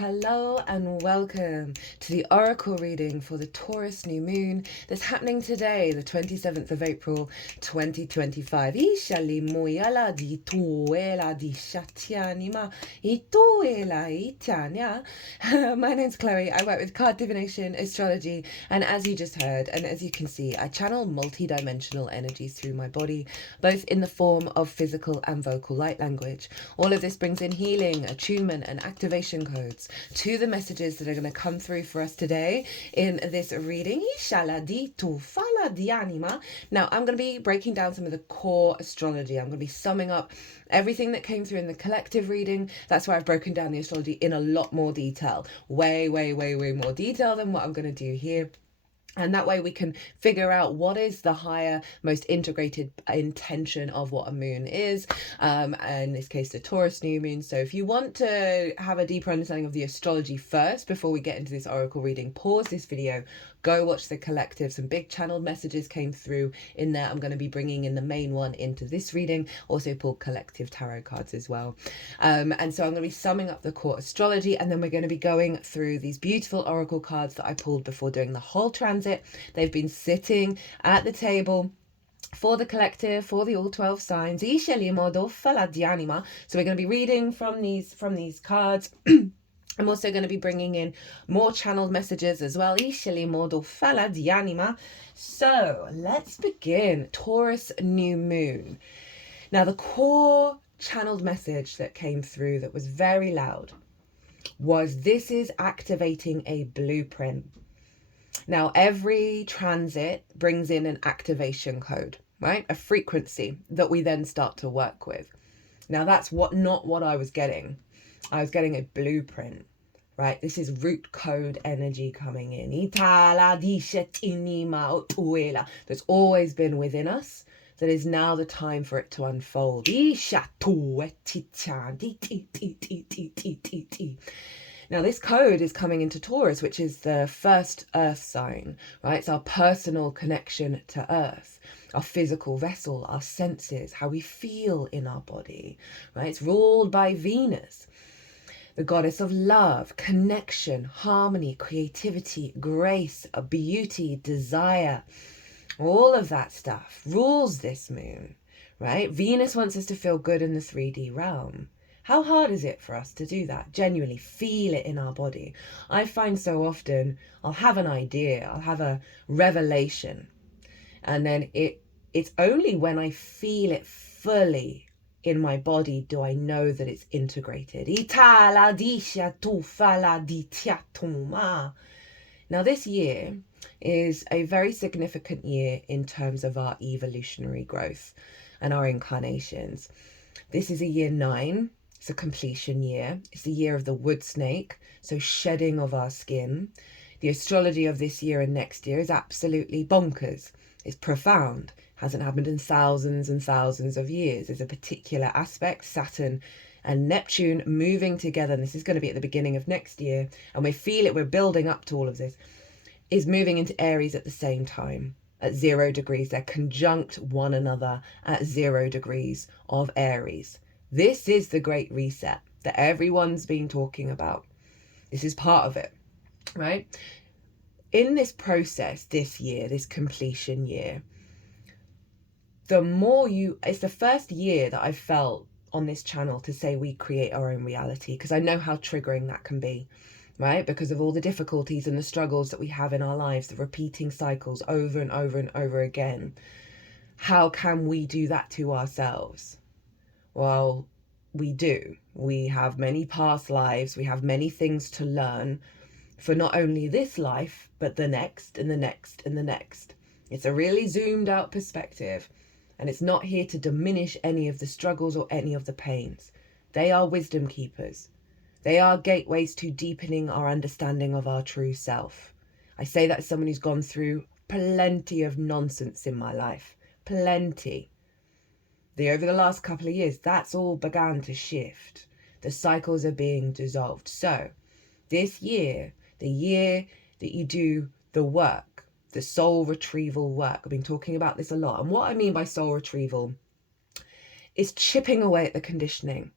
Hello and welcome to the Oracle reading for the Taurus new moon that's happening today, the 27th of April 2025. Ishali moyala di tuela di shatianima ituela itania. My name's Chloe. I work with card divination, astrology, and as you just heard, and as you can see, I channel multi-dimensional energies through my body, both in the form of physical and vocal light language. All of this brings in healing, attunement, and activation codes to the messages that are going to come through for us today in this reading. Now, I'm going to be breaking down some of the core astrology. I'm going to be summing up everything that came through in the collective reading. That's why I've broken down the astrology in a lot more detail. Way more detail than what I'm going to do here. And that way we can figure out what is the higher, most integrated intention of what a moon is. In this case, the Taurus new moon. So if you want to have a deeper understanding of the astrology first, before we get into this oracle reading, pause this video, go watch the collective. Some big channeled messages came through in there. I'm going to be bringing in the main one into this reading, also pulled collective tarot cards as well. And so I'm going to be summing up the core astrology, and then we're going to be going through these beautiful oracle cards that I pulled before doing the whole transit. They've been sitting at the table for the collective, for the all 12 signs. So we're going to be reading from these cards. I'm also going to be bringing in more channeled messages as well. So let's begin. Taurus new moon. Now, the core channeled message that came through that was very loud was, this is activating a blueprint. Now, every transit brings in an activation code, right? A frequency that we then start to work with. Now, that's not what I was getting. I was getting a blueprint, right? This is root code energy coming in. That's always been within us. That is now the time for it to unfold. Now, this code is coming into Taurus, which is the first earth sign, right? It's our personal connection to earth, our physical vessel, our senses, how we feel in our body, right? It's ruled by Venus, the goddess of love, connection, harmony, creativity, grace, beauty, desire. All of that stuff rules this moon, right? Venus wants us to feel good in the 3D realm. How hard is it for us to do that? Genuinely feel it in our body. I find so often I'll have an idea, I'll have a revelation, and then it's only when I feel it fully in my body do I know that it's integrated. Now, this year is a very significant year in terms of our evolutionary growth and our incarnations. This is a year 9. It's a completion year. It's the year of the wood snake, so shedding of our skin. The astrology of this year and next year is absolutely bonkers. It's profound. Hasn't happened in thousands and thousands of years. There's a particular aspect, Saturn and Neptune moving together, and this is going to be at the beginning of next year, and we feel it, we're building up to all of this, is moving into Aries at the same time, at 0 degrees. They're conjunct one another at 0 degrees of Aries. This is the great reset that everyone's been talking about. This is part of it, right? In this process this year, this completion year, it's the first year that I've felt on this channel to say we create our own reality, because I know how triggering that can be, right? Because of all the difficulties and the struggles that we have in our lives, the repeating cycles over and over and over again. How can we do that to ourselves? Well, we do. We have many past lives. We have many things to learn for not only this life, but the next and the next and the next. It's a really zoomed out perspective, and it's not here to diminish any of the struggles or any of the pains. They are wisdom keepers. They are gateways to deepening our understanding of our true self. I say that as someone who's gone through plenty of nonsense in my life. Plenty. Over the last couple of years, that's all began to shift. The cycles are being dissolved. So this year, the year that you do the work, the soul retrieval work, I've been talking about this a lot. And what I mean by soul retrieval is chipping away at the conditioning,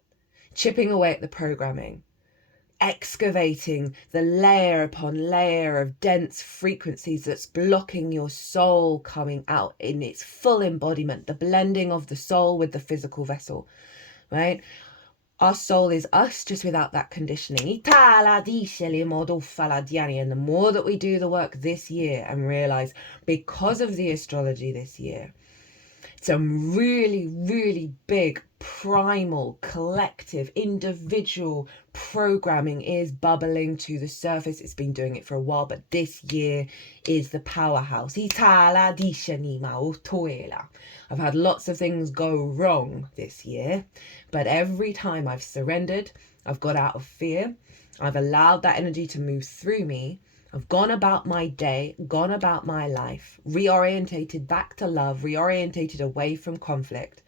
chipping away at the programming, excavating the layer upon layer of dense frequencies that's blocking your soul coming out in its full embodiment, the blending of the soul with the physical vessel, right? Our soul is us, just without that conditioning. And the more that we do the work this year and realize, because of the astrology this year, some really, really big, primal, collective, individual programming is bubbling to the surface. It's been doing it for a while, but this year is the powerhouse. I've had lots of things go wrong this year, but every time I've surrendered, I've got out of fear, I've allowed that energy to move through me, I've gone about my day, gone about my life, reorientated back to love, reorientated away from conflict.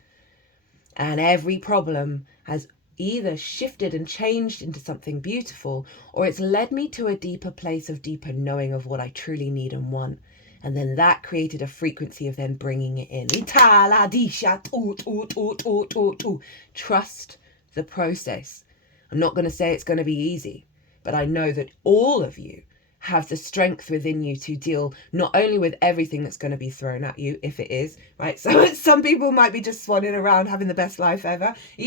And every problem has either shifted and changed into something beautiful, or it's led me to a deeper place of deeper knowing of what I truly need and want. And then that created a frequency of then bringing it in. Trust the process. I'm not going to say it's going to be easy, but I know that all of you have the strength within you to deal not only with everything that's going to be thrown at you, if it is, right? So some people might be just swanning around having the best life ever, but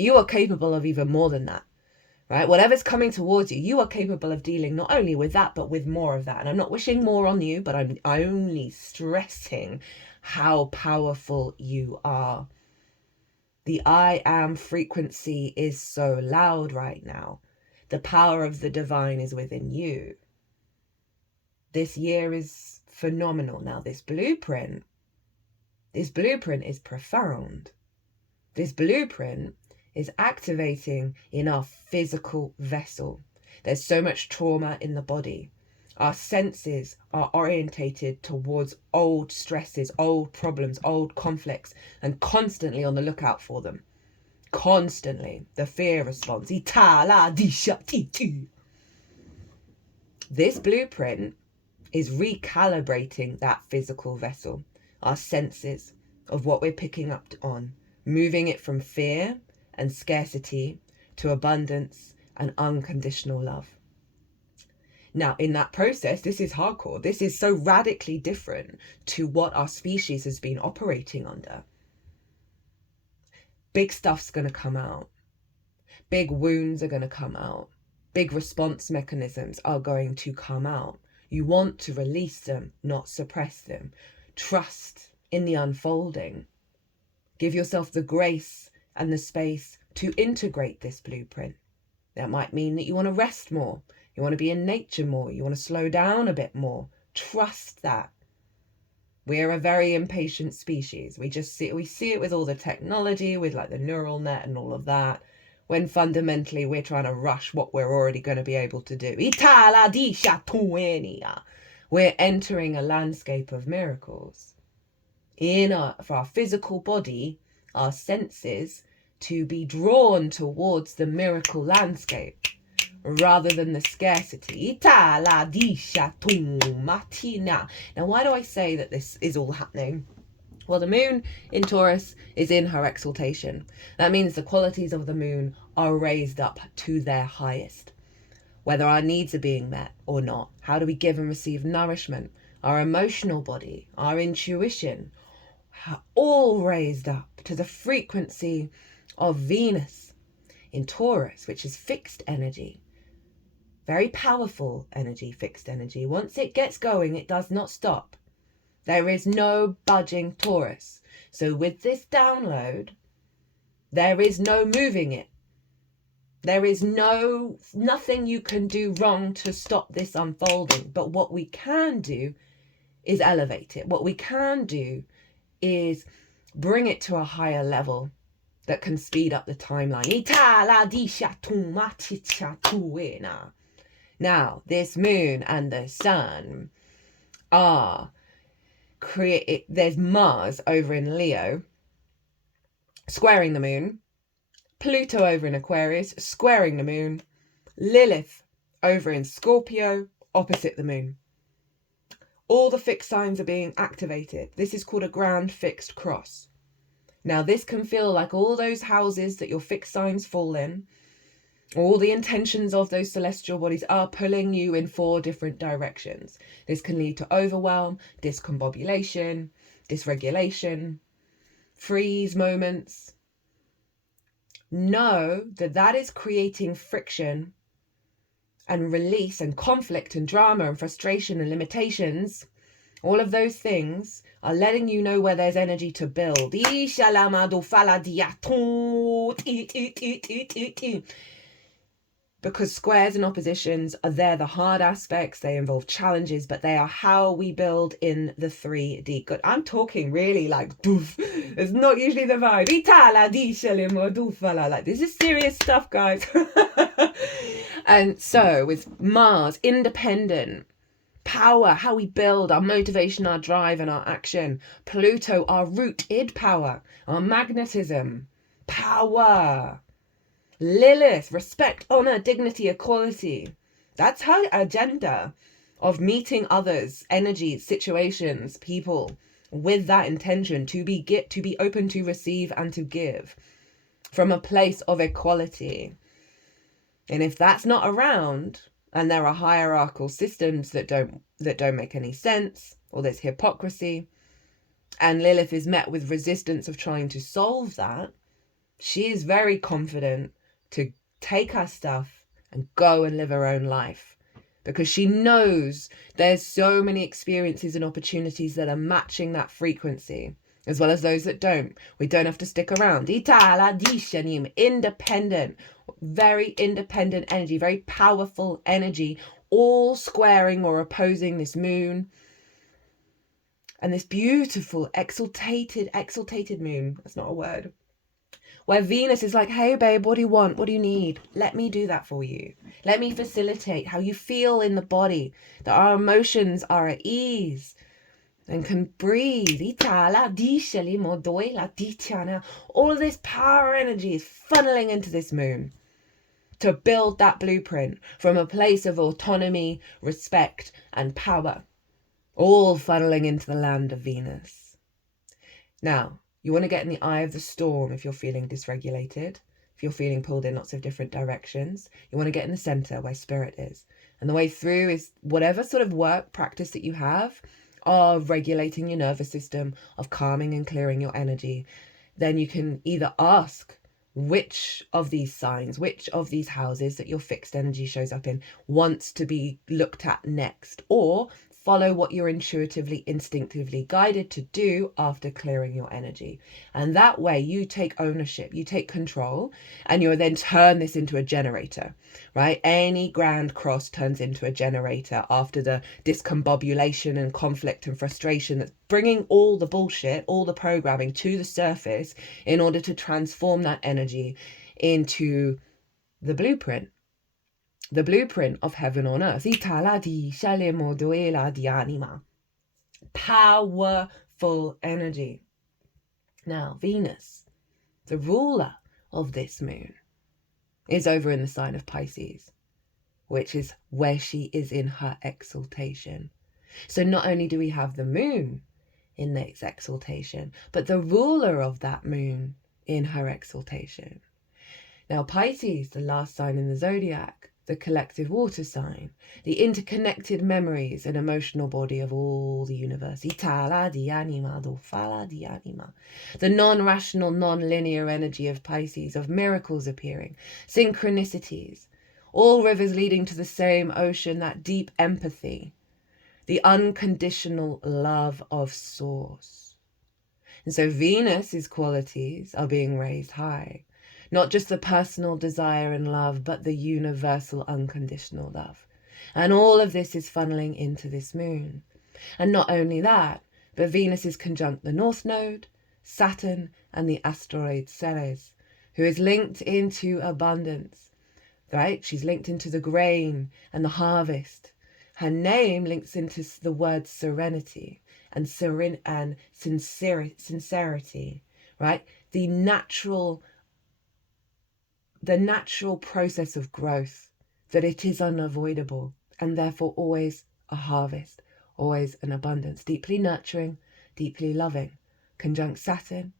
you are capable of even more than that, right? Whatever's coming towards you, you are capable of dealing not only with that, but with more of that. And I'm not wishing more on you, but I'm only stressing how powerful you are. The I am frequency is so loud right now. The power of the divine is within you. This year is phenomenal. Now, this blueprint is profound. This blueprint is activating in our physical vessel. There's so much trauma in the body. Our senses are orientated towards old stresses, old problems, old conflicts, and constantly on the lookout for them. Constantly. The fear response. This blueprint is recalibrating that physical vessel, our senses of what we're picking up on, moving it from fear and scarcity to abundance and unconditional love. Now, in that process, this is hardcore. This is so radically different to what our species has been operating under. Big stuff's going to come out. Big wounds are going to come out. Big response mechanisms are going to come out. You want to release them, not suppress them. Trust in the unfolding. Give yourself the grace and the space to integrate this blueprint. That might mean that you want to rest more. You want to be in nature more. You want to slow down a bit more. Trust that. We're a very impatient species. We see it with all the technology, with like the neural net and all of that, when fundamentally we're trying to rush what we're already going to be able to do. We're entering a landscape of miracles. For our physical body, our senses, to be drawn towards the miracle landscape rather than the scarcity. Now, why do I say that this is all happening? Well, the moon in Taurus is in her exaltation. That means the qualities of the moon are raised up to their highest. Whether our needs are being met or not, how do we give and receive nourishment? Our emotional body, our intuition, all raised up to the frequency of Venus in Taurus, which is fixed energy. Very powerful energy, fixed energy. Once it gets going, it does not stop. There is no budging Taurus. So with this download, there is no moving it. There is nothing you can do wrong to stop this unfolding. But what we can do is elevate it. What we can do is bring it to a higher level that can speed up the timeline. Now, this moon and the sun are there's Mars over in Leo squaring the moon, Pluto over in Aquarius squaring the moon, Lilith over in Scorpio opposite the moon. All the fixed signs are being activated. This is called a grand fixed cross. Now, this can feel like all those houses that your fixed signs fall in. All the intentions of those celestial bodies are pulling you in 4 different directions. This can lead to overwhelm, discombobulation, dysregulation, freeze moments. Know that that is creating friction and release and conflict and drama and frustration and limitations. All of those things are letting you know where there's energy to build. Because squares and oppositions are there, the hard aspects, they involve challenges, but they are how we build in the 3D. Good. I'm talking really like doof. It's not usually the vibe. Like, this is serious stuff, guys. And so with Mars, independent, power, how we build, our motivation, our drive, and our action. Pluto, our rooted power, our magnetism, power. Lilith, respect, honor, dignity, equality. That's her agenda of meeting others, energies, situations, people with that intention to be open to receive and to give from a place of equality. And if that's not around, and there are hierarchical systems that don't make any sense, or there's hypocrisy, and Lilith is met with resistance of trying to solve that, she is very confident to take her stuff and go and live her own life, because she knows there's so many experiences and opportunities that are matching that frequency, as well as those that don't. We don't have to stick around. Independent, very independent energy, very powerful energy, all squaring or opposing this moon. And this beautiful, exaltated moon, that's not a word, where Venus is like, hey babe, what do you want? What do you need? Let me do that for you. Let me facilitate how you feel in the body, that our emotions are at ease and can breathe. All of this power energy is funneling into this moon to build that blueprint from a place of autonomy, respect, and power, all funneling into the land of Venus. Now, you want to get in the eye of the storm if you're feeling dysregulated, if you're feeling pulled in lots of different directions. You want to get in the center where spirit is. And the way through is whatever sort of work practice that you have of regulating your nervous system, of calming and clearing your energy. Then you can either ask which of these signs, which of these houses that your fixed energy shows up in wants to be looked at next, or follow what you're intuitively, instinctively guided to do after clearing your energy. And that way you take ownership, you take control, and you then turn this into a generator, right? Any grand cross turns into a generator after the discombobulation and conflict and frustration that's bringing all the bullshit, all the programming to the surface in order to transform that energy into the blueprint. The blueprint of heaven on earth. Powerful energy. Now, Venus, the ruler of this moon, is over in the sign of Pisces, which is where she is in her exaltation. So not only do we have the moon in its exaltation, but the ruler of that moon in her exaltation. Now, Pisces, the last sign in the zodiac, the collective water sign, the interconnected memories and emotional body of all the universe. The non-rational, non-linear energy of Pisces, of miracles appearing, synchronicities, all rivers leading to the same ocean, that deep empathy, the unconditional love of source. And so Venus's qualities are being raised high. Not just the personal desire and love, but the universal unconditional love. And all of this is funneling into this moon. And not only that, but Venus is conjunct the North Node, Saturn, and the asteroid Ceres, who is linked into abundance, right? She's linked into the grain and the harvest. Her name links into the word serenity and sincerity, right? The natural process of growth, that it is unavoidable, and therefore always a harvest, always an abundance, deeply nurturing, deeply loving. Conjunct Saturn,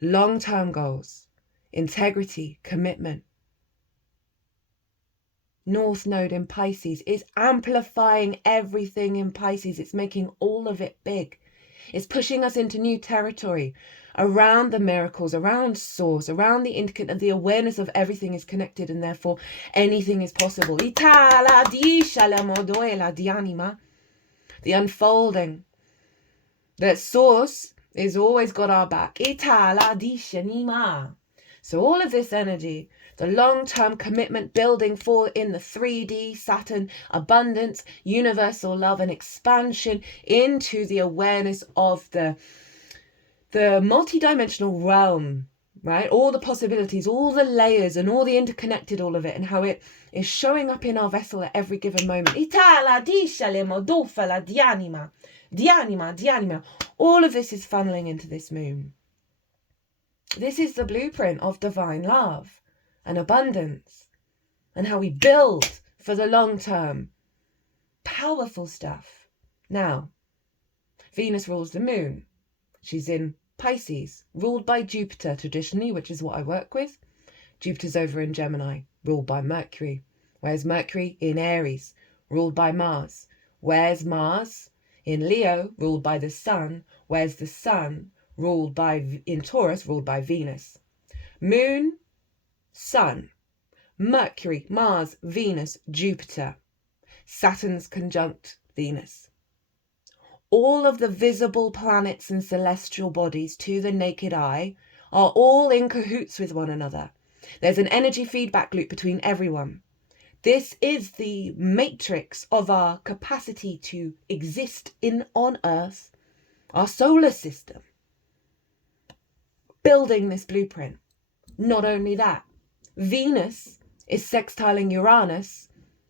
long-term goals, integrity, commitment, North Node in Pisces is amplifying everything in Pisces. It's making all of it big. It's pushing us into new territory around the miracles, around source, around the awareness of everything is connected and therefore anything is possible. The unfolding. That source is always got our back. So all of this energy, the long-term commitment building for in the 3D, Saturn, abundance, universal love and expansion into the awareness of the multidimensional realm, right? All the possibilities, all the layers and all the interconnected, all of it, and how it is showing up in our vessel at every given moment. All of this is funneling into this moon. This is the blueprint of divine love and abundance and how we build for the long term. Powerful stuff. Now, Venus rules the moon. She's in Pisces, ruled by Jupiter traditionally, which is what I work with. Jupiter's over in Gemini, ruled by Mercury. Where's Mercury? In Aries, ruled by Mars. Where's Mars? In Leo, ruled by the Sun. Where's the Sun? Ruled by, in Taurus, ruled by Venus. Moon, Sun, Mercury, Mars, Venus, Jupiter. Saturn's conjunct Venus. All of the visible planets and celestial bodies to the naked eye are all in cahoots with one another. There's an energy feedback loop between everyone. This is the matrix of our capacity to exist on Earth, our solar system. Building this blueprint. Not only that, Venus is sextiling Uranus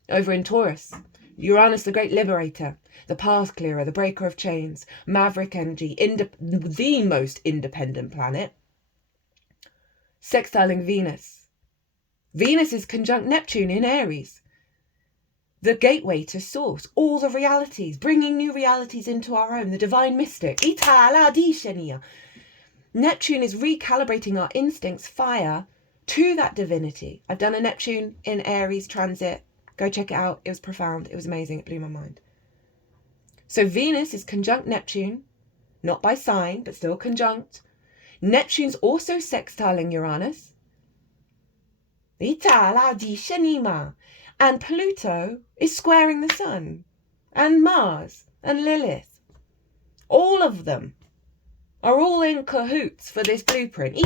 over in Taurus. Uranus, the great liberator, the path clearer, the breaker of chains, maverick energy, the most independent planet. Sextiling Venus. Venus is conjunct Neptune in Aries. The gateway to source, all the realities, bringing new realities into our own, the divine mystic. Neptune is recalibrating our instincts, fire, to that divinity. I've done a Neptune in Aries transit. Go check it out. It was profound. It was amazing. It blew my mind. So Venus is conjunct Neptune, not by sign, but still conjunct. Neptune's also sextiling Uranus. And Pluto is squaring the Sun, and Mars, and Lilith. All of them are all in cahoots for this blueprint.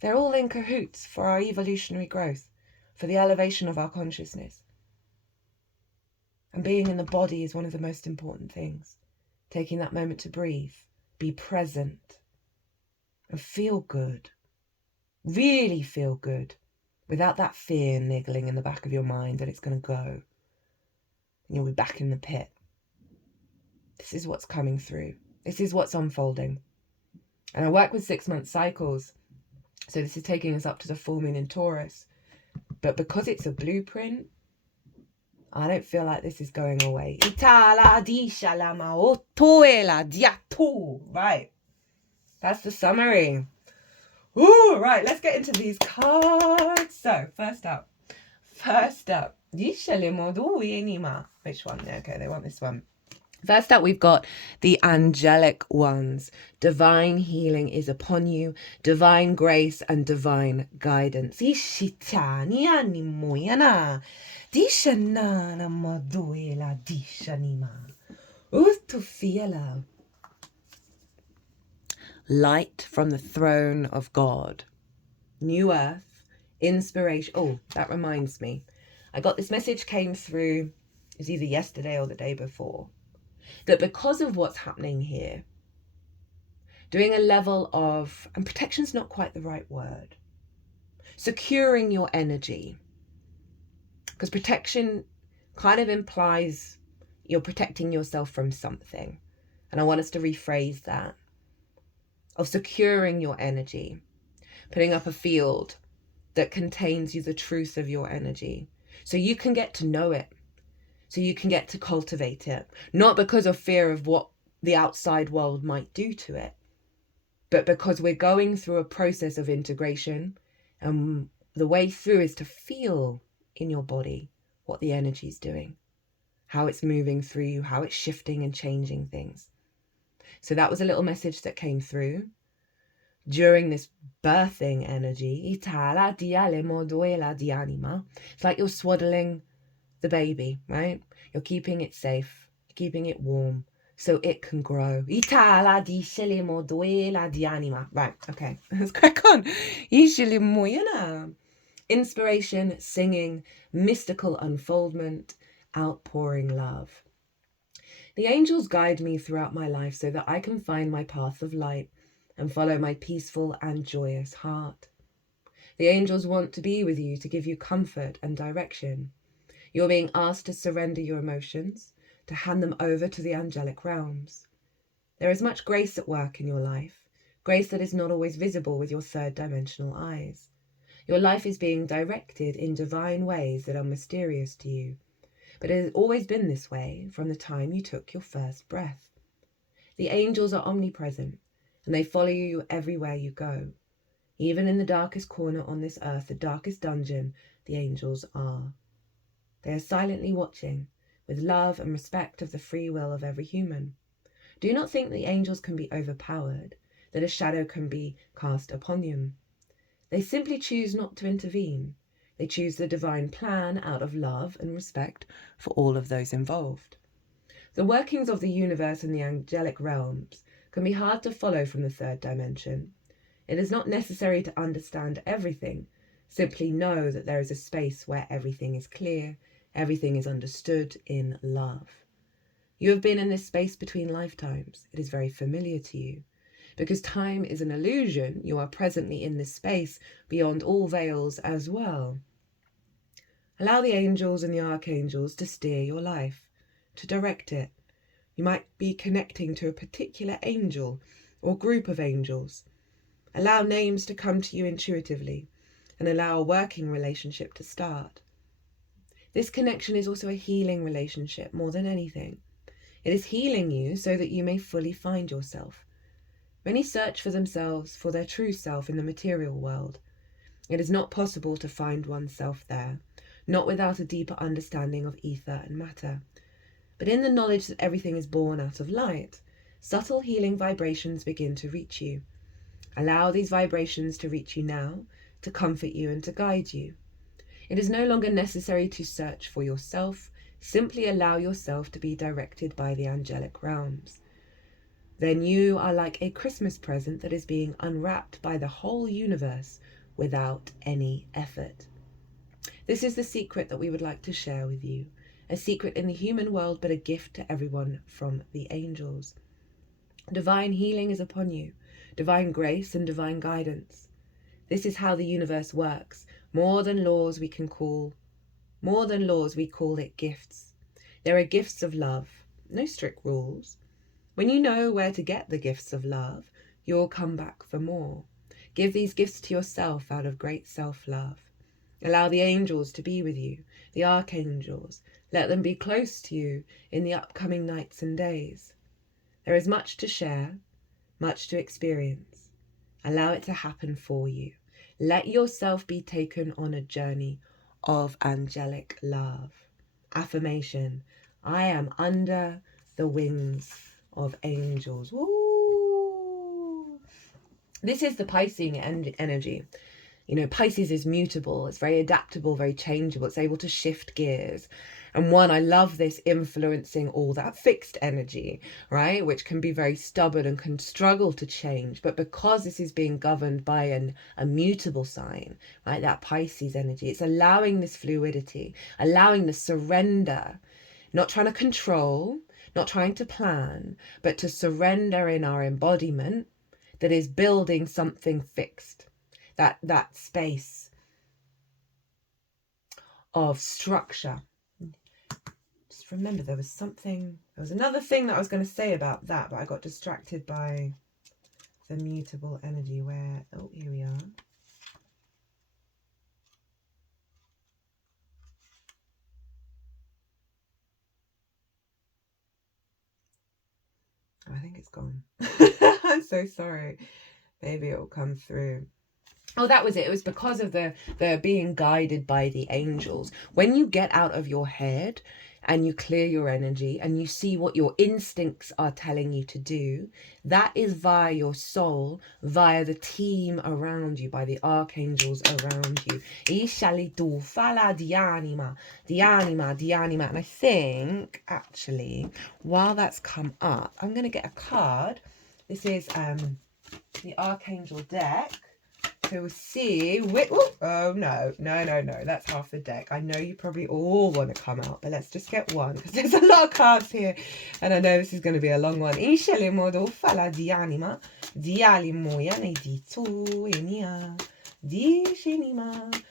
They're all in cahoots for our evolutionary growth, for the elevation of our consciousness. And being in the body is one of the most important things. Taking that moment to breathe, be present, and feel good. Really feel good, without that fear niggling in the back of your mind that it's going to go. And you'll be back in the pit. This is what's coming through. This is what's unfolding. And I work with 6-month cycles. So this is taking us up to the full moon in Taurus. But because it's a blueprint, I don't feel like this is going away. Right. That's the summary. Ooh, right. Let's get into these cards. So, first up. Which one? Okay, they want this one. First up, we've got the angelic ones. Divine healing is upon you. Divine grace and divine guidance. Light from the throne of God. New earth. Inspiration. Oh, that reminds me. I got this message came through, it was either yesterday or the day before, that because of what's happening here, doing a level of, and protection's not quite the right word, securing your energy, because protection kind of implies you're protecting yourself from something. And I want us to rephrase that, of securing your energy, putting up a field that contains you the truth of your energy, so you can get to know it, so you can get to cultivate it, not because of fear of what the outside world might do to it, but because we're going through a process of integration, and the way through is to feel in your body what the energy is doing, how it's moving through you, how it's shifting and changing things. So that was a little message that came through during this birthing energy. It's like you're swaddling the baby, right? You're keeping it safe, keeping it warm, so it can grow. Right, okay, let's crack on. Inspiration, singing, mystical unfoldment, outpouring love. The angels guide me throughout my life so that I can find my path of light and follow my peaceful and joyous heart. The angels want to be with you to give you comfort and direction. You're being asked to surrender your emotions, to hand them over to the angelic realms. There is much grace at work in your life, grace that is not always visible with your third dimensional eyes. Your life is being directed in divine ways that are mysterious to you, but it has always been this way from the time you took your first breath. The angels are omnipresent, and they follow you everywhere you go. Even in the darkest corner on this earth, the darkest dungeon, the angels are. They are silently watching, with love and respect of the free will of every human. Do not think the angels can be overpowered, that a shadow can be cast upon them. They simply choose not to intervene. They choose the divine plan out of love and respect for all of those involved. The workings of the universe and the angelic realms can be hard to follow from the third dimension. It is not necessary to understand everything. Simply know that there is a space where everything is clear, everything is understood in love. You have been in this space between lifetimes. It is very familiar to you. Because time is an illusion, you are presently in this space beyond all veils as well. Allow the angels and the archangels to steer your life, to direct it. You might be connecting to a particular angel or group of angels. Allow names to come to you intuitively and allow a working relationship to start. This connection is also a healing relationship more than anything. It is healing you so that you may fully find yourself. Many search for themselves, for their true self in the material world. It is not possible to find oneself there, not without a deeper understanding of ether and matter. But in the knowledge that everything is born out of light, subtle healing vibrations begin to reach you. Allow these vibrations to reach you now, to comfort you and to guide you. It is no longer necessary to search for yourself. Simply allow yourself to be directed by the angelic realms. Then you are like a Christmas present that is being unwrapped by the whole universe without any effort. This is the secret that we would like to share with you. A secret in the human world, but a gift to everyone from the angels. Divine healing is upon you, divine grace and divine guidance. This is how the universe works. More than laws, we call it gifts. There are gifts of love, no strict rules. When you know where to get the gifts of love, you'll come back for more. Give these gifts to yourself out of great self-love. Allow the angels to be with you, the archangels. Let them be close to you in the upcoming nights and days. There is much to share, much to experience. Allow it to happen for you. Let yourself be taken on a journey of angelic love. Affirmation: I am under the wings of angels. Woo! This is the Pisces energy. You know, Pisces is mutable. It's very adaptable, very changeable. It's able to shift gears. And I love this influencing all that fixed energy, right? Which can be very stubborn and can struggle to change. But because this is being governed by a mutable sign, right? That Pisces energy, it's allowing this fluidity, allowing the surrender, not trying to control, not trying to plan, but to surrender in our embodiment that is building something fixed. That space of structure. Just remember there was another thing that I was going to say about that, but I got distracted by the mutable energy here we are. Oh, I think it's gone. I'm so sorry. Maybe it will come through. Oh, that was it. It was because of the being guided by the angels. When you get out of your head and you clear your energy and you see what your instincts are telling you to do, that is via your soul, via the team around you, by the archangels around you. Ishalitu fala dianima, dianima, dianima. And I think, actually, while that's come up, I'm going to get a card. This is the Archangel deck. So we'll see. Oh, no. That's half the deck. I know you probably all want to come out, but let's just get one because there's a lot of cards here. And I know this is going to be a long one. Fala di anima, di alimoyane di tuenia, di shinima.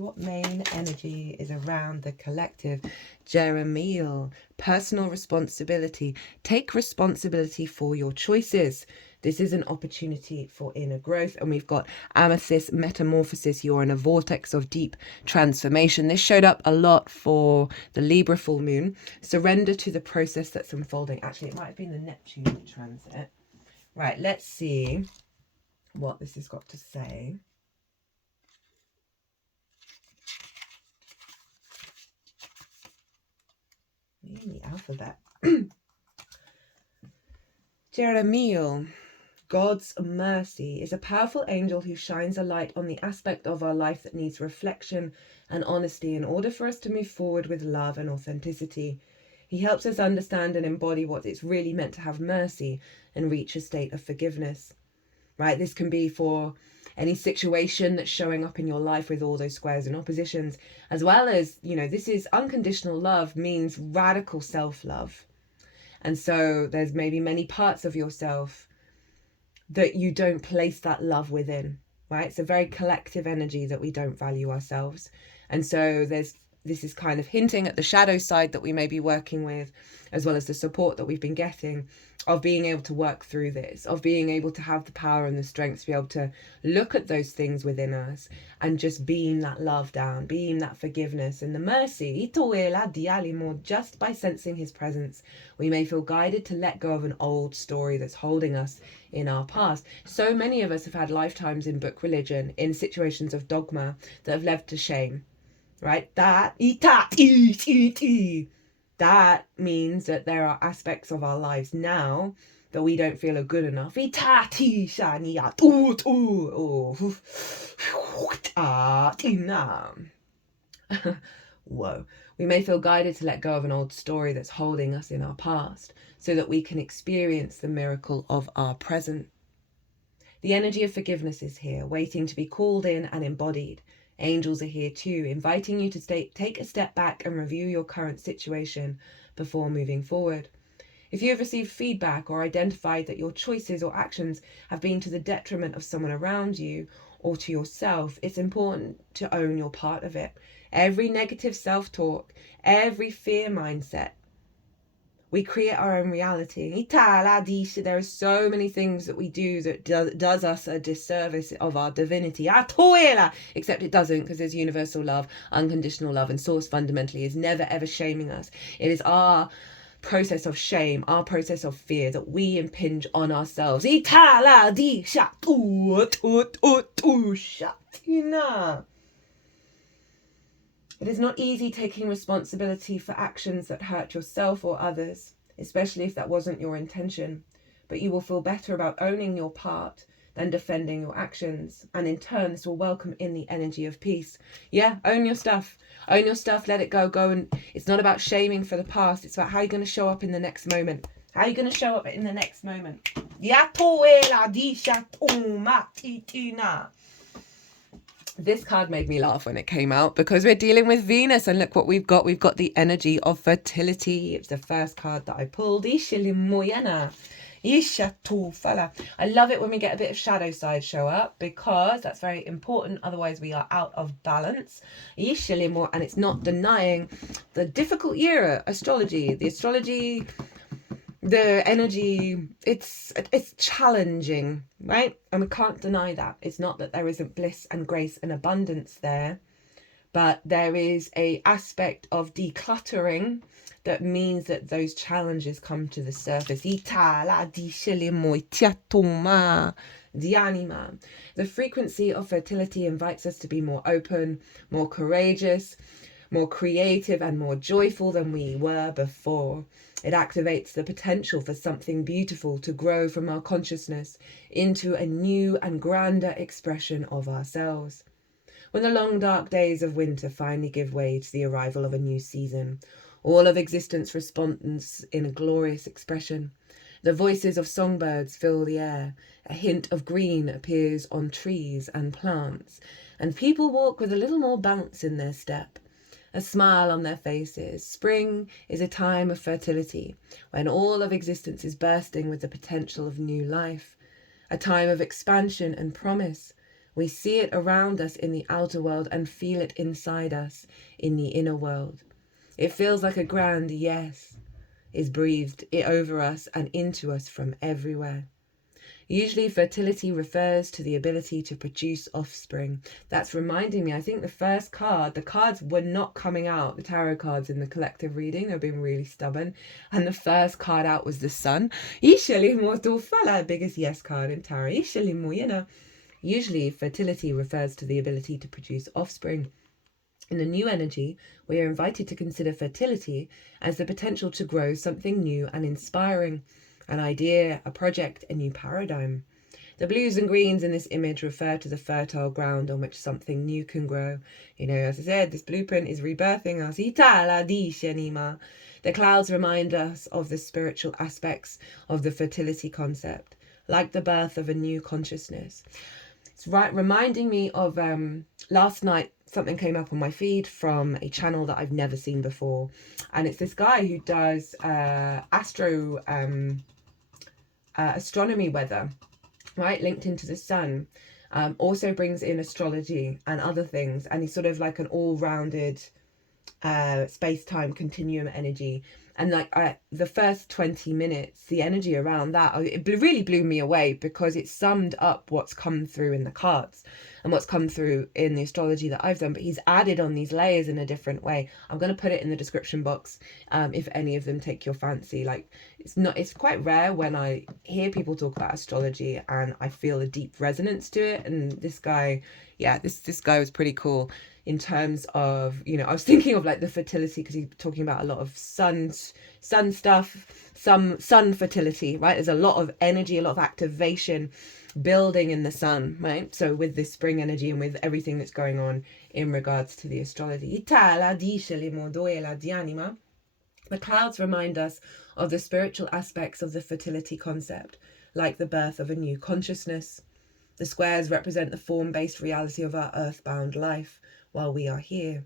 What main energy is around the collective? Jeremiel, personal responsibility. Take responsibility for your choices. This is an opportunity for inner growth. And we've got Amethyst, Metamorphosis. You're in a vortex of deep transformation. This showed up a lot for the Libra full moon. Surrender to the process that's unfolding. Actually, it might have been the Neptune transit. Right, let's see what this has got to say. In the alphabet. Jeremiel. God's mercy is a powerful angel who shines a light on the aspect of our life that needs reflection and honesty in order for us to move forward with love and authenticity. He helps us understand and embody what it's really meant to have mercy and reach a state of forgiveness. Right? This can be for any situation that's showing up in your life with all those squares and oppositions, as well as, this is unconditional love, means radical self-love. And so there's maybe many parts of yourself that you don't place that love within, right? It's a very collective energy that we don't value ourselves. And so this is kind of hinting at the shadow side that we may be working with, as well as the support that we've been getting of being able to work through this, of being able to have the power and the strength to be able to look at those things within us and just beam that love down, beam that forgiveness and the mercy. Just by sensing his presence, we may feel guided to let go of an old story that's holding us in our past. So many of us have had lifetimes in book religion, in situations of dogma that have led to shame, right? That means that there are aspects of our lives now that we don't feel are good enough. Whoa. We may feel guided to let go of an old story that's holding us in our past so that we can experience the miracle of our present. The energy of forgiveness is here, waiting to be called in and embodied. Angels are here too, inviting you to take a step back and review your current situation before moving forward. If you have received feedback or identified that your choices or actions have been to the detriment of someone around you or to yourself, it's important to own your part of it. Every negative self-talk, every fear mindset, we create our own reality. There are so many things that we do that does us a disservice of our divinity. Except it doesn't, because there's universal love, unconditional love, and source fundamentally is never ever shaming us. It is our process of shame, our process of fear that we impinge on ourselves. It is not easy taking responsibility for actions that hurt yourself or others, especially if that wasn't your intention. But you will feel better about owning your part than defending your actions. And in turn, this will welcome in the energy of peace. Yeah, own your stuff. Own your stuff, let it go. It's not about shaming for the past. It's about how you're going to show up in the next moment. How are you going to show up in the next moment? This card made me laugh when it came out because we're dealing with Venus, and look what we've got. We've got the energy of fertility. It's the first card that I pulled. I love it when we get a bit of shadow side show up because that's very important. Otherwise, we are out of balance. And it's not denying the difficult year, astrology. The energy, it's challenging, right? And we can't deny that. It's not that there isn't bliss and grace and abundance there, but there is a aspect of decluttering that means that those challenges come to the surface. The frequency of fertility invites us to be more open, more courageous, more creative, and more joyful than we were before. It activates the potential for something beautiful to grow from our consciousness into a new and grander expression of ourselves. When the long dark days of winter finally give way to the arrival of a new season, all of existence responds in a glorious expression. The voices of songbirds fill the air, a hint of green appears on trees and plants, and people walk with a little more bounce in their step, a smile on their faces. Spring is a time of fertility, when all of existence is bursting with the potential of new life, a time of expansion and promise. We see it around us in the outer world and feel it inside us in the inner world. It feels like a grand yes is breathed over us and into us from everywhere. Usually fertility refers to the ability to produce offspring. That's reminding me, I think the first card, the cards were not coming out, the tarot cards in the collective reading, they've been really stubborn. And the first card out was the sun. Biggest yes card in tarot. Usually fertility refers to the ability to produce offspring. In the new energy, we are invited to consider fertility as the potential to grow something new and inspiring, an idea, a project, a new paradigm. The blues and greens in this image refer to the fertile ground on which something new can grow. As I said, this blueprint is rebirthing us. The clouds remind us of the spiritual aspects of the fertility concept, like the birth of a new consciousness. It's reminding me of last night. Something came up on my feed from a channel that I've never seen before, and it's this guy who does Astro astronomy weather, right, linked into the sun. Also brings in astrology and other things, and he's sort of like an all-rounded space-time continuum energy. And the first 20 minutes, the energy around that, it really blew me away, because it summed up what's come through in the cards and what's come through in the astrology that I've done. But he's added on these layers in a different way. I'm going to put it in the description box if any of them take your fancy. It's quite rare when I hear people talk about astrology and I feel a deep resonance to it. And this guy, this guy was pretty cool. In terms of, I was thinking of like the fertility, because he's talking about a lot of sun stuff, some sun fertility, right? There's a lot of energy, a lot of activation building in the sun, right? So with this spring energy and with everything that's going on in regards to the astrology. The clouds remind us of the spiritual aspects of the fertility concept, like the birth of a new consciousness. The squares represent the form-based reality of our earthbound life while we are here.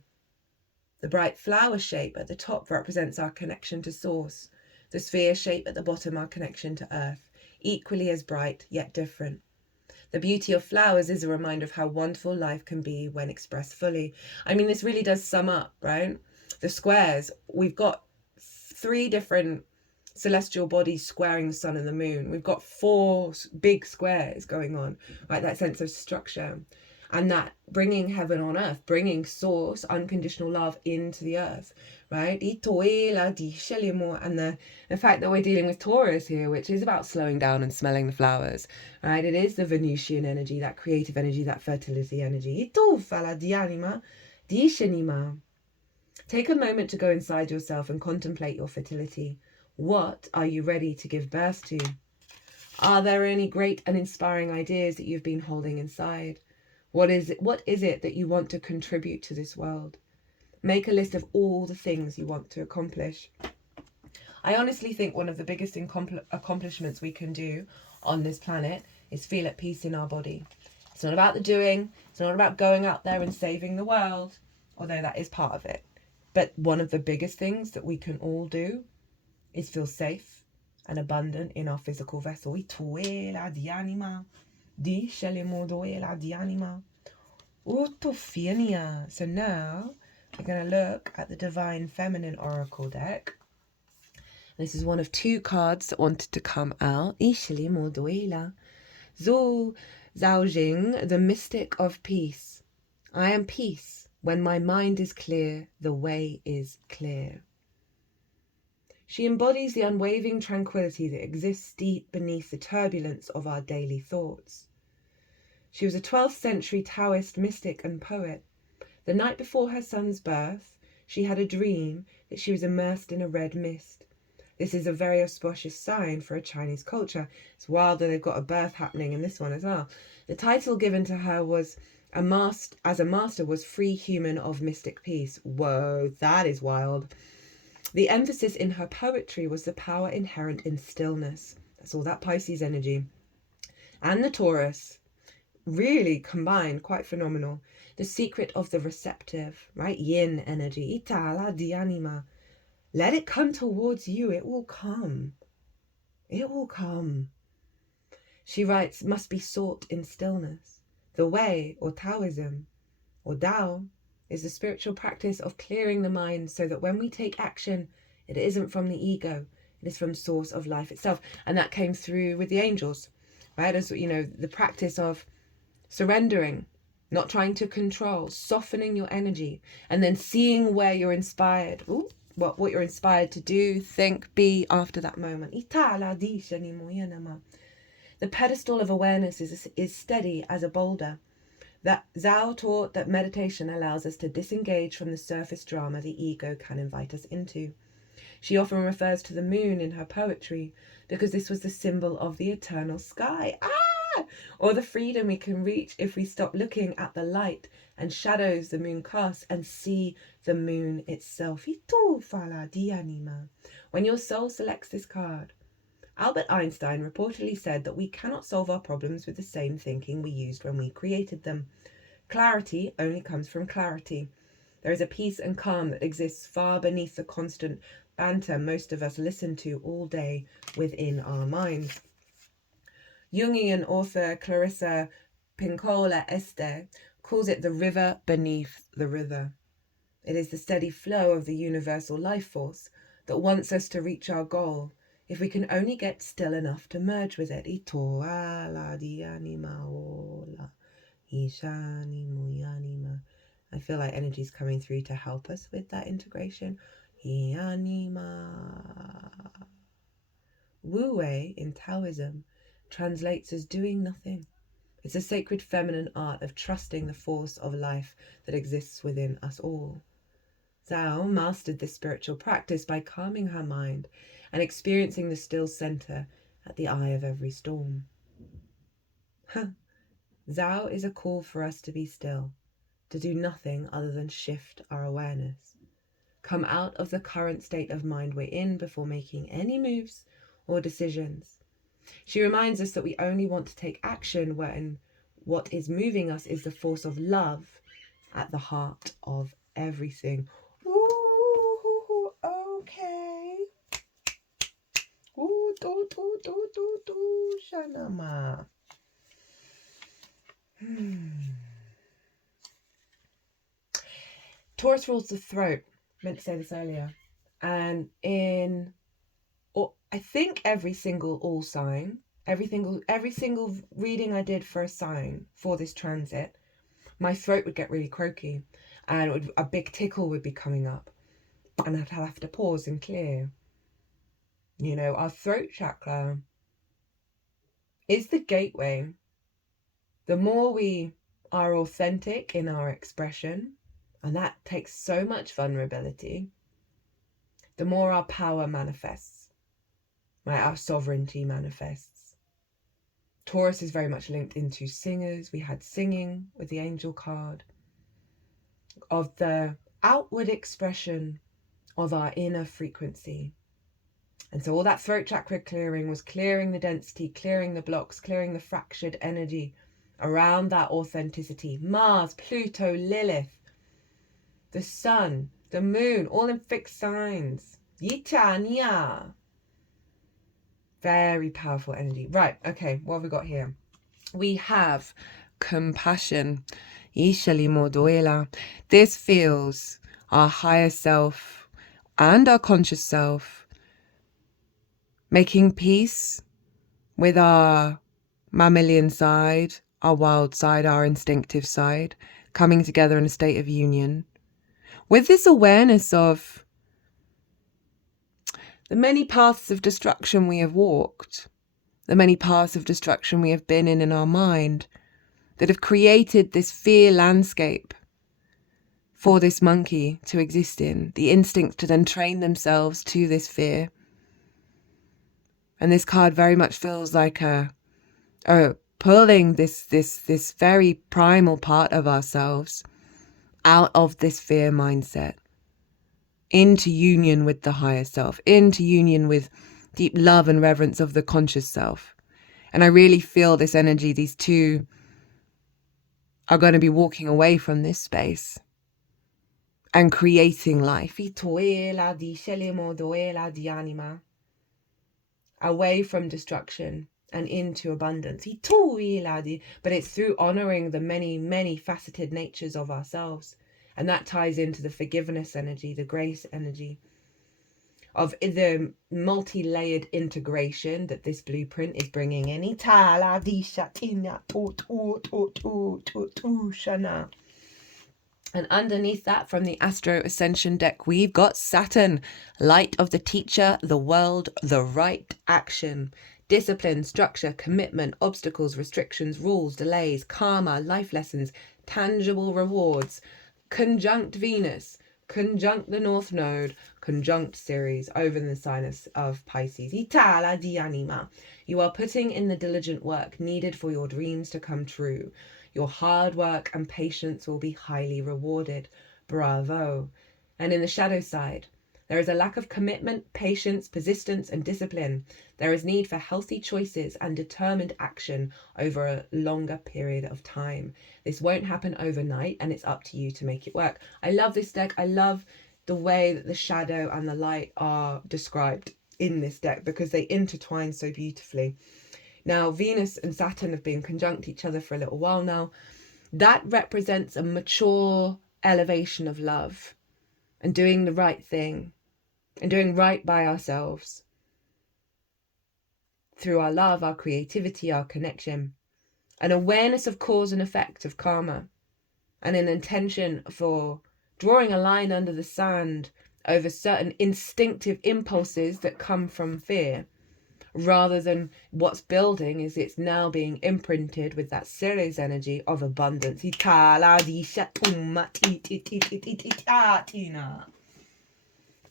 The bright flower shape at the top represents our connection to source. The sphere shape at the bottom, our connection to earth, equally as bright yet different. The beauty of flowers is a reminder of how wonderful life can be when expressed fully. This really does sum up, right? The squares, we've got 3 different celestial bodies squaring the sun and the moon. We've got 4 big squares going on, right? That sense of structure. And that bringing heaven on earth, bringing source, unconditional love into the earth, right? And the fact that we're dealing with Taurus here, which is about slowing down and smelling the flowers, right? It is the Venusian energy, that creative energy, that fertility energy. Take a moment to go inside yourself and contemplate your fertility. What are you ready to give birth to? Are there any great and inspiring ideas that you've been holding inside? What is it that you want to contribute to this world? Make a list of all the things you want to accomplish. I honestly think one of the biggest accomplishments we can do on this planet is feel at peace in our body. It's not about the doing. It's not about going out there and saving the world, although that is part of it. But one of the biggest things that we can all do is feel safe and abundant in our physical vessel. So now we're going to look at the Divine Feminine Oracle deck. This is one of 2 cards that wanted to come out. Zhou Zhaojing, the Mystic of Peace. I am peace. When my mind is clear, the way is clear. She embodies the unwavering tranquility that exists deep beneath the turbulence of our daily thoughts. She was a 12th century Taoist mystic and poet. The night before her son's birth, she had a dream that she was immersed in a red mist. This is a very auspicious sign for a Chinese culture. It's wild that they've got a birth happening in this one as well. The title given to her was as a master was free human of mystic peace. Whoa, that is wild. The emphasis in her poetry was the power inherent in stillness. That's all that Pisces energy. And the Taurus really combined, quite phenomenal. The secret of the receptive, right? Yin energy. Itala di anima. Let it come towards you. It will come. It will come. She writes, must be sought in stillness. The way, or Taoism, or Tao, is the spiritual practice of clearing the mind so that when we take action, it isn't from the ego. It is from source of life itself. And that came through with the angels, right? As you know, the practice of surrendering, not trying to control, softening your energy, and then seeing where you're inspired. Ooh. What you're inspired to do, think, be after that moment. The pedestal of awareness is steady as a boulder. That Zhao taught that meditation allows us to disengage from the surface drama the ego can invite us into. She often refers to the moon in her poetry because this was the symbol of the eternal sky. Or the freedom we can reach if we stop looking at the light and shadows the moon casts and see the moon itself. When your soul selects this card, Albert Einstein reportedly said that we cannot solve our problems with the same thinking we used when we created them. Clarity only comes from clarity. There is a peace and calm that exists far beneath the constant banter most of us listen to all day within our minds. Jungian author Clarissa Pinkola Este calls it the river beneath the river. It is the steady flow of the universal life force that wants us to reach our goal if we can only get still enough to merge with it. I feel like energy's coming through to help us with that integration. Wu Wei in Taoism translates as doing nothing. It's a sacred feminine art of trusting the force of life that exists within us all. Zhao mastered this spiritual practice by calming her mind and experiencing the still center at the eye of every storm. Zhao is a call for us to be still, to do nothing other than shift our awareness. Come out of the current state of mind we're in before making any moves or decisions. She reminds us that we only want to take action when what is moving us is the force of love at the heart of everything. Ooh, okay. Ooh, do, Shanama. Taurus rules the throat. I meant to say this earlier. And I think every single reading I did for a sign for this transit, my throat would get really croaky and a big tickle would be coming up and I'd have to pause and clear. You know, our throat chakra is the gateway. The more we are authentic in our expression, and that takes so much vulnerability, the more our power manifests, right? Our sovereignty manifests. Taurus is very much linked into singers. We had singing with the angel card, of the outward expression of our inner frequency. And so all that throat chakra clearing was clearing the density, clearing the blocks, clearing the fractured energy around that authenticity. Mars, Pluto, Lilith, the sun, the moon, all in fixed signs. Yitania. Very powerful energy. Right, okay, what have we got here? We have compassion. Ishali Moduela. This feels our higher self and our conscious self making peace with our mammalian side, our wild side, our instinctive side, coming together in a state of union. With this awareness of The many paths of destruction we have walked, the many paths of destruction we have been in our mind, that have created this fear landscape for this monkey to exist in, the instincts to then train themselves to this fear. And this card very much feels like pulling this very primal part of ourselves out of this fear mindset, into union with the higher self, into union with deep love and reverence of the conscious self. And I really feel this energy, these two are going to be walking away from this space and creating life. Away from destruction and into abundance. But it's through honoring the many, many faceted natures of ourselves. And that ties into the forgiveness energy, the grace energy of the multi-layered integration that this blueprint is bringing in. And underneath that, from the Astro Ascension deck, we've got Saturn, light of the teacher, the world, the right action, discipline, structure, commitment, obstacles, restrictions, rules, delays, karma, life lessons, tangible rewards, conjunct Venus, conjunct the North Node, conjunct Ceres over the sign of Pisces. Itala di anima. You are putting in the diligent work needed for your dreams to come true. Your hard work and patience will be highly rewarded. Bravo. And in the shadow side, there is a lack of commitment, patience, persistence, and discipline. There is need for healthy choices and determined action over a longer period of time. This won't happen overnight, and it's up to you to make it work. I love this deck. I love the way that the shadow and the light are described in this deck because they intertwine so beautifully. Now, Venus and Saturn have been conjunct each other for a little while now. That represents a mature elevation of love and doing the right thing and doing right by ourselves through our love, our creativity, our connection, an awareness of cause and effect of karma, and an intention for drawing a line under the sand over certain instinctive impulses that come from fear. Rather than what's building is it's now being imprinted with that Ceres energy of abundance.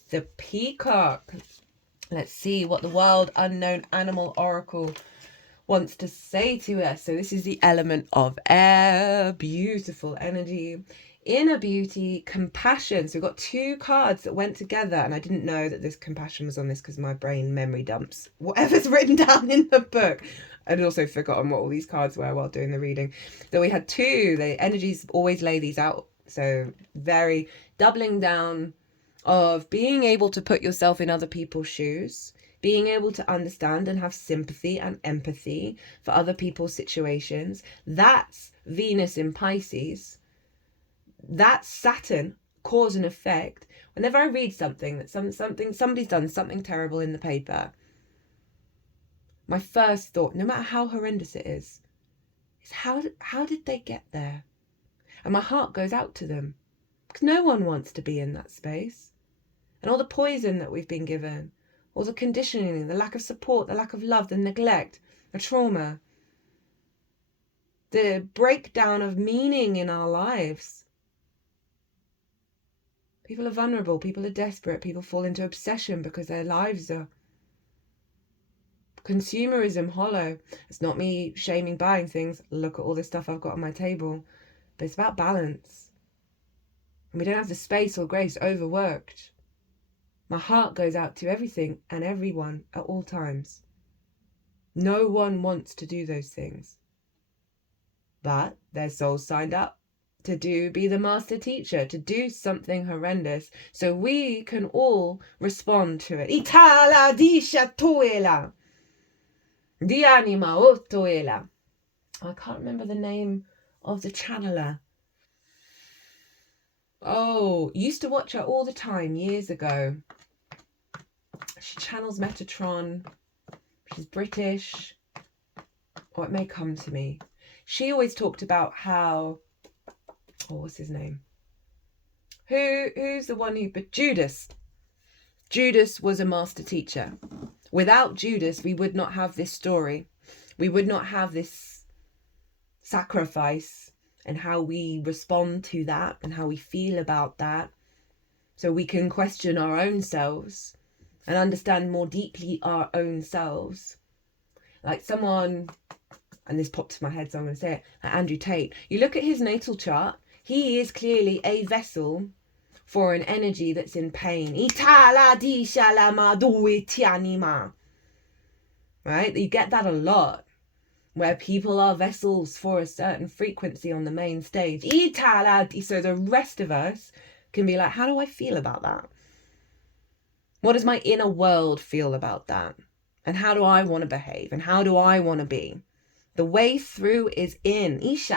The peacock. Let's see what the wild unknown animal oracle wants to say to us. So this is the element of air, beautiful energy, inner beauty, compassion. So we've got two cards that went together, and I didn't know that this compassion was on this because my brain memory dumps whatever's written down in the book. I'd also forgotten what all these cards were while doing the reading. So we had two. The energies always lay these out. So very doubling down of being able to put yourself in other people's shoes, being able to understand and have sympathy and empathy for other people's situations. That's Venus in Pisces. That's Saturn, cause and effect. Whenever I read something that somebody's done something terrible in the paper, my first thought, no matter how horrendous it is how did they get there? And my heart goes out to them because no one wants to be in that space. And all the poison that we've been given, all the conditioning, the lack of support, the lack of love, the neglect, the trauma, the breakdown of meaning in our lives. People are vulnerable, people are desperate, people fall into obsession because their lives are consumerism, hollow. It's not me shaming buying things. Look at all this stuff I've got on my table. But it's about balance. And we don't have the space or grace, overworked. My heart goes out to everything and everyone at all times. No one wants to do those things. But their souls signed up to be the master teacher, to do something horrendous, so we can all respond to it. Itala di shatuela. Di anima otoela. I can't remember the name of the channeler. Oh, used to watch her all the time years ago. She channels Metatron. She's British. Or it may come to me. She always talked about how... Oh, what's his name? Who's the one but Judas. Judas was a master teacher. Without Judas, we would not have this story. We would not have this sacrifice and how we respond to that and how we feel about that. So we can question our own selves and understand more deeply our own selves. Like someone, and this popped to my head, so I'm going to say it, like Andrew Tate. You look at his natal chart, he is clearly a vessel for an energy that's in pain. Right? You get that a lot, where people are vessels for a certain frequency on the main stage. So the rest of us can be like, how do I feel about that? What does my inner world feel about that? And how do I want to behave? And how do I want to be? The way through is in. He's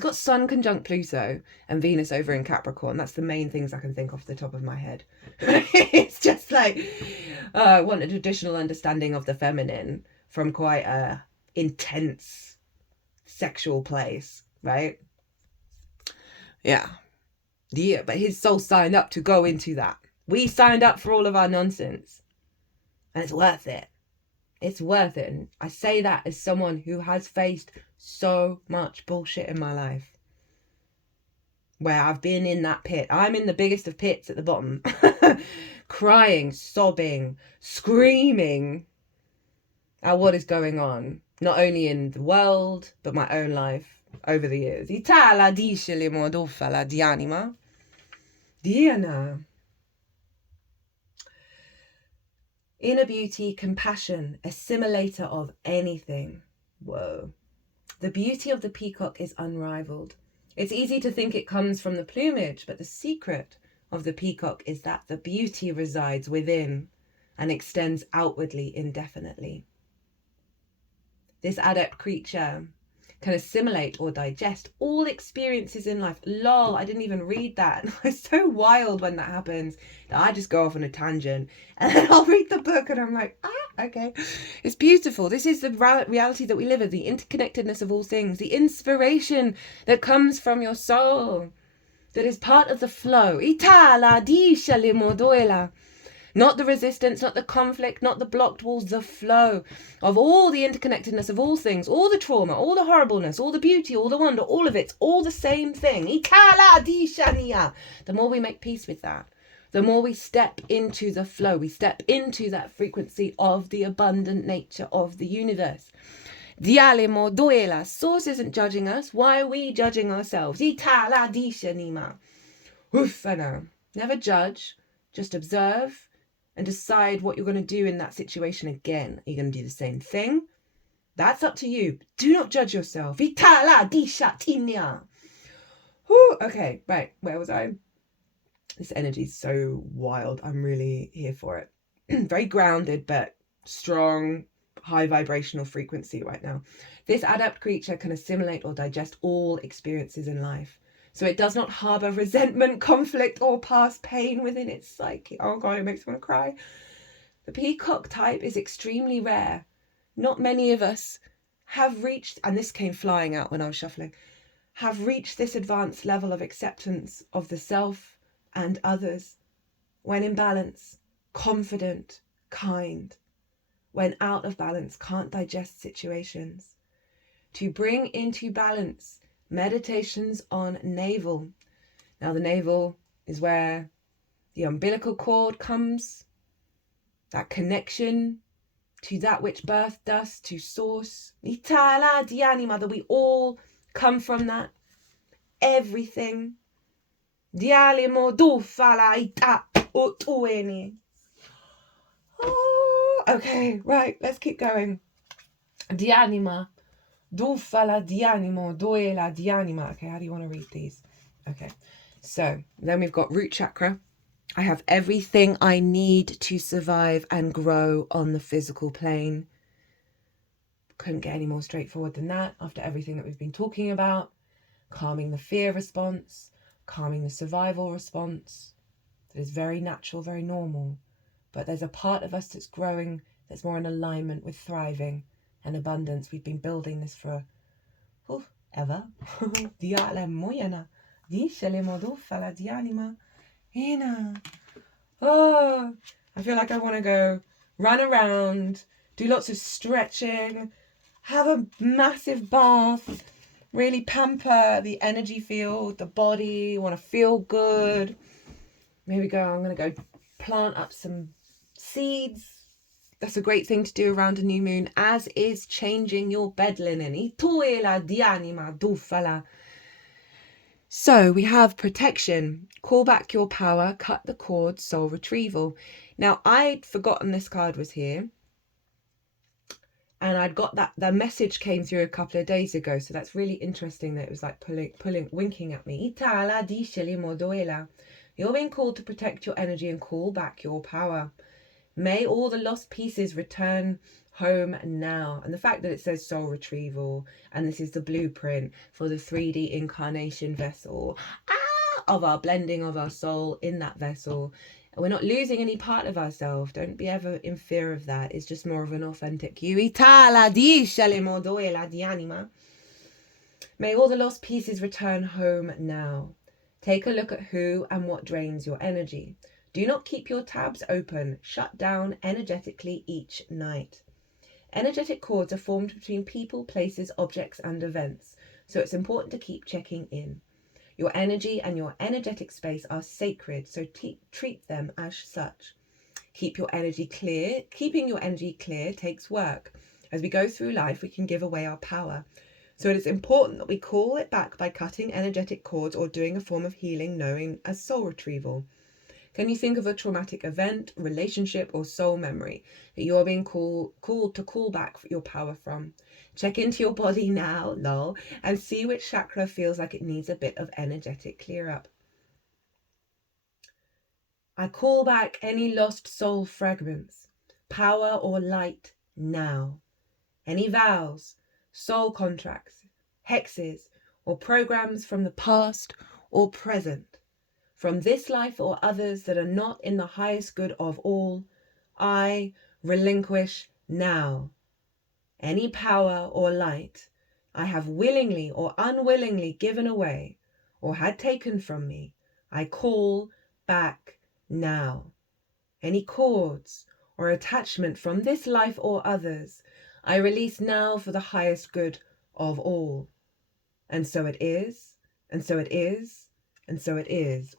got Sun conjunct Pluto and Venus over in Capricorn. That's the main things I can think off the top of my head. It's just like, I want a traditional understanding of the feminine from quite a intense sexual place, right? Yeah, but his soul signed up to go into that. We signed up for all of our nonsense. And it's worth it. It's worth it. And I say that as someone who has faced so much bullshit in my life. Where I've been in that pit. I'm in the biggest of pits at the bottom. Crying, sobbing, screaming at what is going on. Not only in the world, but my own life over the years. Dinah. Inner beauty, compassion, assimilator of anything. Whoa. The beauty of the peacock is unrivaled. It's easy to think it comes from the plumage, but the secret of the peacock is that the beauty resides within and extends outwardly indefinitely. This adept creature can assimilate or digest all experiences in life. Lol, I didn't even read that. It's so wild when that happens that I just go off on a tangent and then I'll read the book and I'm like, okay. It's beautiful. This is the reality that we live in, the interconnectedness of all things, the inspiration that comes from your soul, that is part of the flow. Not the resistance, not the conflict, not the blocked walls, the flow of all the interconnectedness of all things, all the trauma, all the horribleness, all the beauty, all the wonder, all of it's all the same thing. The more we make peace with that, the more we step into the flow, we step into that frequency of the abundant nature of the universe. Source isn't judging us. Why are we judging ourselves? Never judge, just observe and decide what you're going to do in that situation again. Are you going to do the same thing? That's up to you. Do not judge yourself. Okay, right. Where was I? This energy is so wild. I'm really here for it. Very grounded, but strong, high vibrational frequency right now. This adept creature can assimilate or digest all experiences in life. So it does not harbour resentment, conflict, or past pain within its psyche. Oh God, it makes me want to cry. The peacock type is extremely rare. Not many of us have reached, and this came flying out when I was shuffling, have reached this advanced level of acceptance of the self and others. When in balance, confident, kind. When out of balance, can't digest situations. To bring into balance meditations on navel. Now the navel is where the umbilical cord comes, that connection to that which birthed us, to source. That we all come from that. Everything. Okay, right, let's keep going. Dianima. Dufala dianimo, doela dianima. Okay, how do you want to read these? Okay, so then we've got root chakra. I have everything I need to survive and grow on the physical plane. Couldn't get any more straightforward than that after everything that we've been talking about. Calming the fear response, calming the survival response. That is very natural, very normal. But there's a part of us that's growing, that's more in alignment with thriving and abundance. We've been building this for ever. Discele modo fala di anima. Ina. Oh, I feel like I want to go run around, do lots of stretching, have a massive bath, really pamper the energy field, the body, want to feel good. Maybe I'm going to go plant up some seeds. That's a great thing to do around a new moon, as is changing your bed linen. So we have protection, call back your power, cut the cord, soul retrieval. Now, I'd forgotten this card was here. And I'd got that, the message came through a couple of days ago. So that's really interesting that it was like pulling, winking at me. You're being called to protect your energy and call back your power. May all the lost pieces return home now. And the fact that it says soul retrieval, and this is the blueprint for the 3D incarnation vessel of our blending of our soul in that vessel. We're not losing any part of ourselves. Don't be ever in fear of that. It's just more of an authentic you. May all the lost pieces return home now. Take a look at who and what drains your energy. Do not keep your tabs open. Shut down energetically each night. Energetic cords are formed between people, places, objects, and events, so it's important to keep checking in. Your energy and your energetic space are sacred, so treat them as such. Keep your energy clear. Keeping your energy clear takes work. As we go through life, we can give away our power. So it is important that we call it back by cutting energetic cords or doing a form of healing known as soul retrieval. Can you think of a traumatic event, relationship, or soul memory that you are being called to call back your power from? Check into your body now, lol, and see which chakra feels like it needs a bit of energetic clear up. I call back any lost soul fragments, power or light now. Any vows, soul contracts, hexes, or programs from the past or present, from this life or others that are not in the highest good of all, I relinquish now. Any power or light I have willingly or unwillingly given away or had taken from me, I call back now. Any cords or attachment from this life or others, I release now for the highest good of all. And so it is, and so it is, and so it is.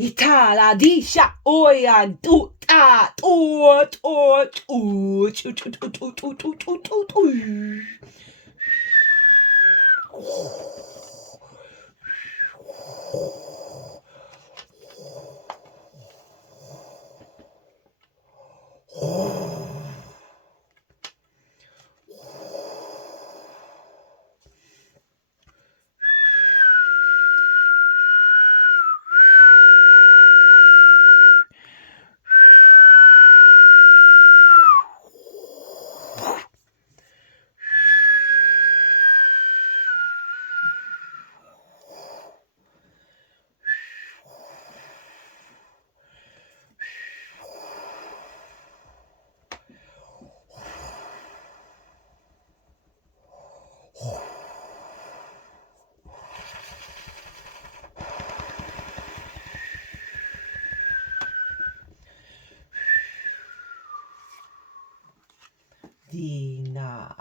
Itala disha oya du ta tu tu tu tu tu tu tu tu tu tu tu. Dinah.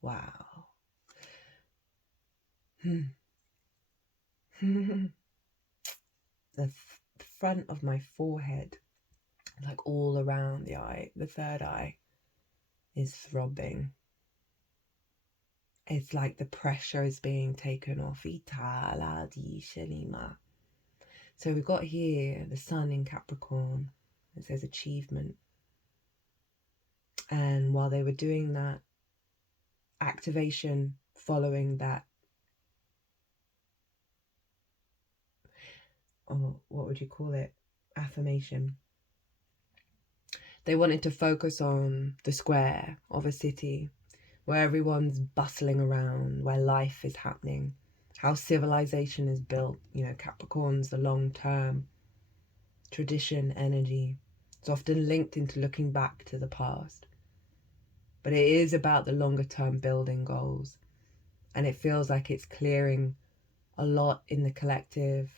Wow. the front of my forehead, like all around the eye, the third eye, is throbbing. It's like the pressure is being taken off. So we've got here the sun in Capricorn. It says achievement. And while they were doing that activation, following that, or what would you call it? Affirmation. They wanted to focus on the square of a city where everyone's bustling around, where life is happening, how civilization is built. You know, Capricorn's the long-term tradition energy. It's often linked into looking back to the past. But it is about the longer-term building goals. And it feels like it's clearing a lot in the collective.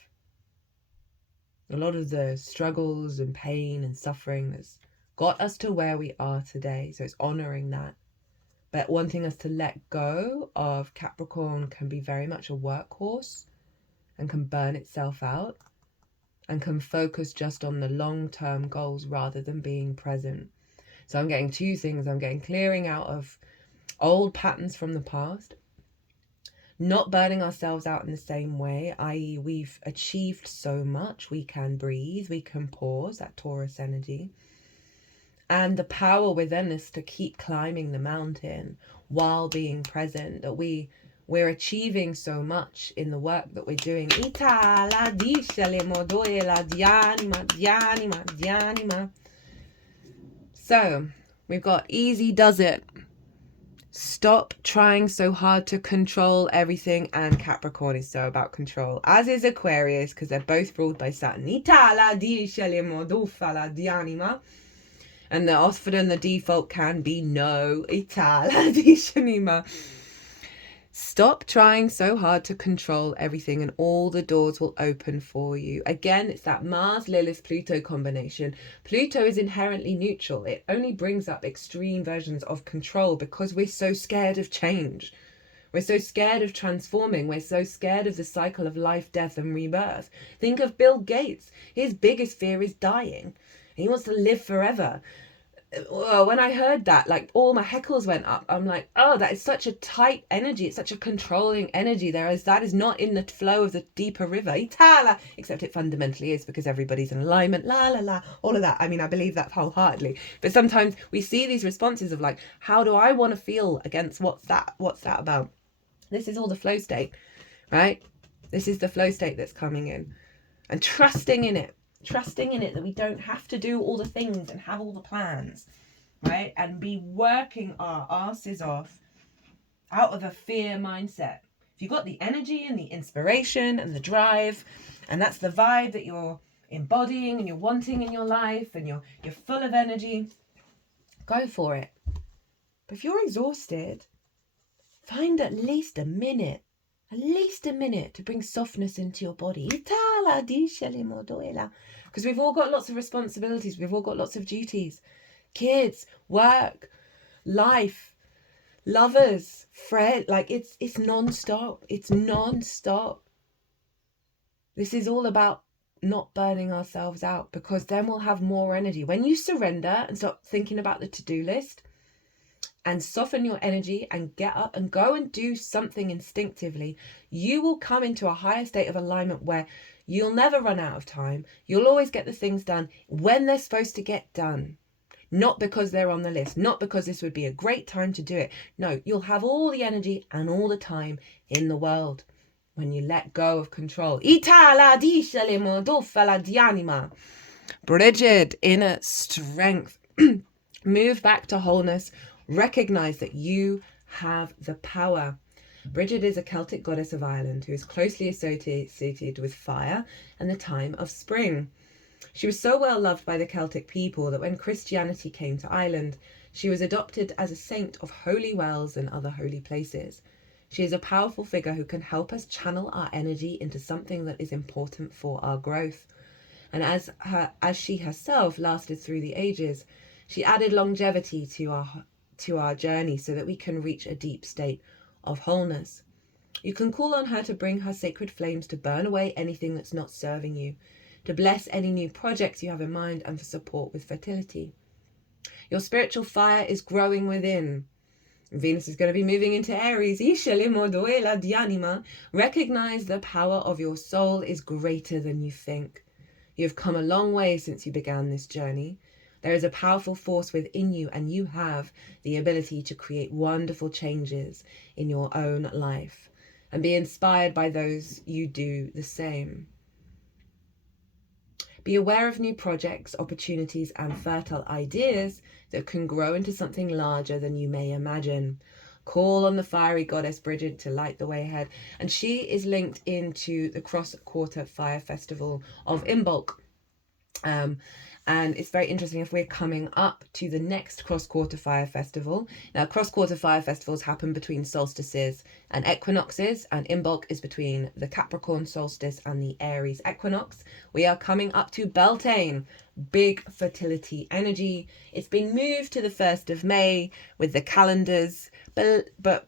A lot of the struggles and pain and suffering that's got us to where we are today. So it's honouring that. But wanting us to let go of Capricorn can be very much a workhorse and can burn itself out and can focus just on the long-term goals rather than being present. So I'm getting two things. I'm getting clearing out of old patterns from the past, not burning ourselves out in the same way, i.e. we've achieved so much, we can breathe, we can pause, that Taurus energy. And the power within us to keep climbing the mountain while being present, that we're achieving so much in the work that we're doing. So we've got easy does it. Stop trying so hard to control everything, and Capricorn is so about control, as is Aquarius, because they're both ruled by Saturn. And often the default can be no. Stop trying so hard to control everything and all the doors will open for you. Again, it's that Mars, Lilith, Pluto combination. Pluto is inherently neutral. It only brings up extreme versions of control because we're so scared of change. We're so scared of transforming. We're so scared of the cycle of life, death, and rebirth. Think of Bill Gates. His biggest fear is dying. He wants to live forever. When I heard that, like all my heckles went up. I'm like, oh, that is such a tight energy. It's such a controlling energy. That is not in the flow of the deeper river. Itala, except it fundamentally is, because everybody's in alignment. La la la, all of that. I mean, I believe that wholeheartedly. But sometimes we see these responses of like, how do I want to feel against what's that about? This is all the flow state, right? This is the flow state that's coming in, and trusting in it that we don't have to do all the things and have all the plans, right? And be working our asses off out of a fear mindset. If you've got the energy and the inspiration and the drive, and that's the vibe that you're embodying and you're wanting in your life, and you're full of energy, go for it. But if you're exhausted, find at least a minute to bring softness into your body. Because we've all got lots of responsibilities. We've all got lots of duties. Kids, work, life, lovers, friends. Like it's non-stop. It's non-stop. This is all about not burning ourselves out, because then we'll have more energy. When you surrender and stop thinking about the to-do list, and soften your energy and get up and go and do something instinctively, you will come into a higher state of alignment where you'll never run out of time. You'll always get the things done when they're supposed to get done. Not because they're on the list, not because this would be a great time to do it. No, you'll have all the energy and all the time in the world when you let go of control. Bridget, inner strength. Move back to wholeness. Recognize that you have the power. Bridget is a Celtic goddess of Ireland who is closely associated with fire and the time of spring. She was so well loved by the Celtic people that when Christianity came to Ireland, she was adopted as a saint of holy wells and other holy places. She is a powerful figure who can help us channel our energy into something that is important for our growth. And as she herself lasted through the ages, she added longevity to our journey so that we can reach a deep state of wholeness. You can call on her to bring her sacred flames to burn away anything that's not serving you. to bless any new projects you have in mind, and for support with fertility. Your spiritual fire is growing within. Venus is going to be moving into Aries. Recognize the power of your soul is greater than you think. You've come a long way since you began this journey. There is a powerful force within you, and you have the ability to create wonderful changes in your own life and be inspired by those you do the same. Be aware of new projects, opportunities, and fertile ideas that can grow into something larger than you may imagine. Call on the fiery goddess Bridget to light the way ahead. And she is linked into the Cross-Quarter Fire Festival of Imbolc. And it's very interesting if we're coming up to the next Cross-Quarter Fire Festival. Now, Cross-Quarter Fire Festivals happen between solstices and equinoxes, and Imbolc is between the Capricorn solstice and the Aries equinox. We are coming up to Beltane, big fertility energy. It's been moved to the 1st of May with the calendars, but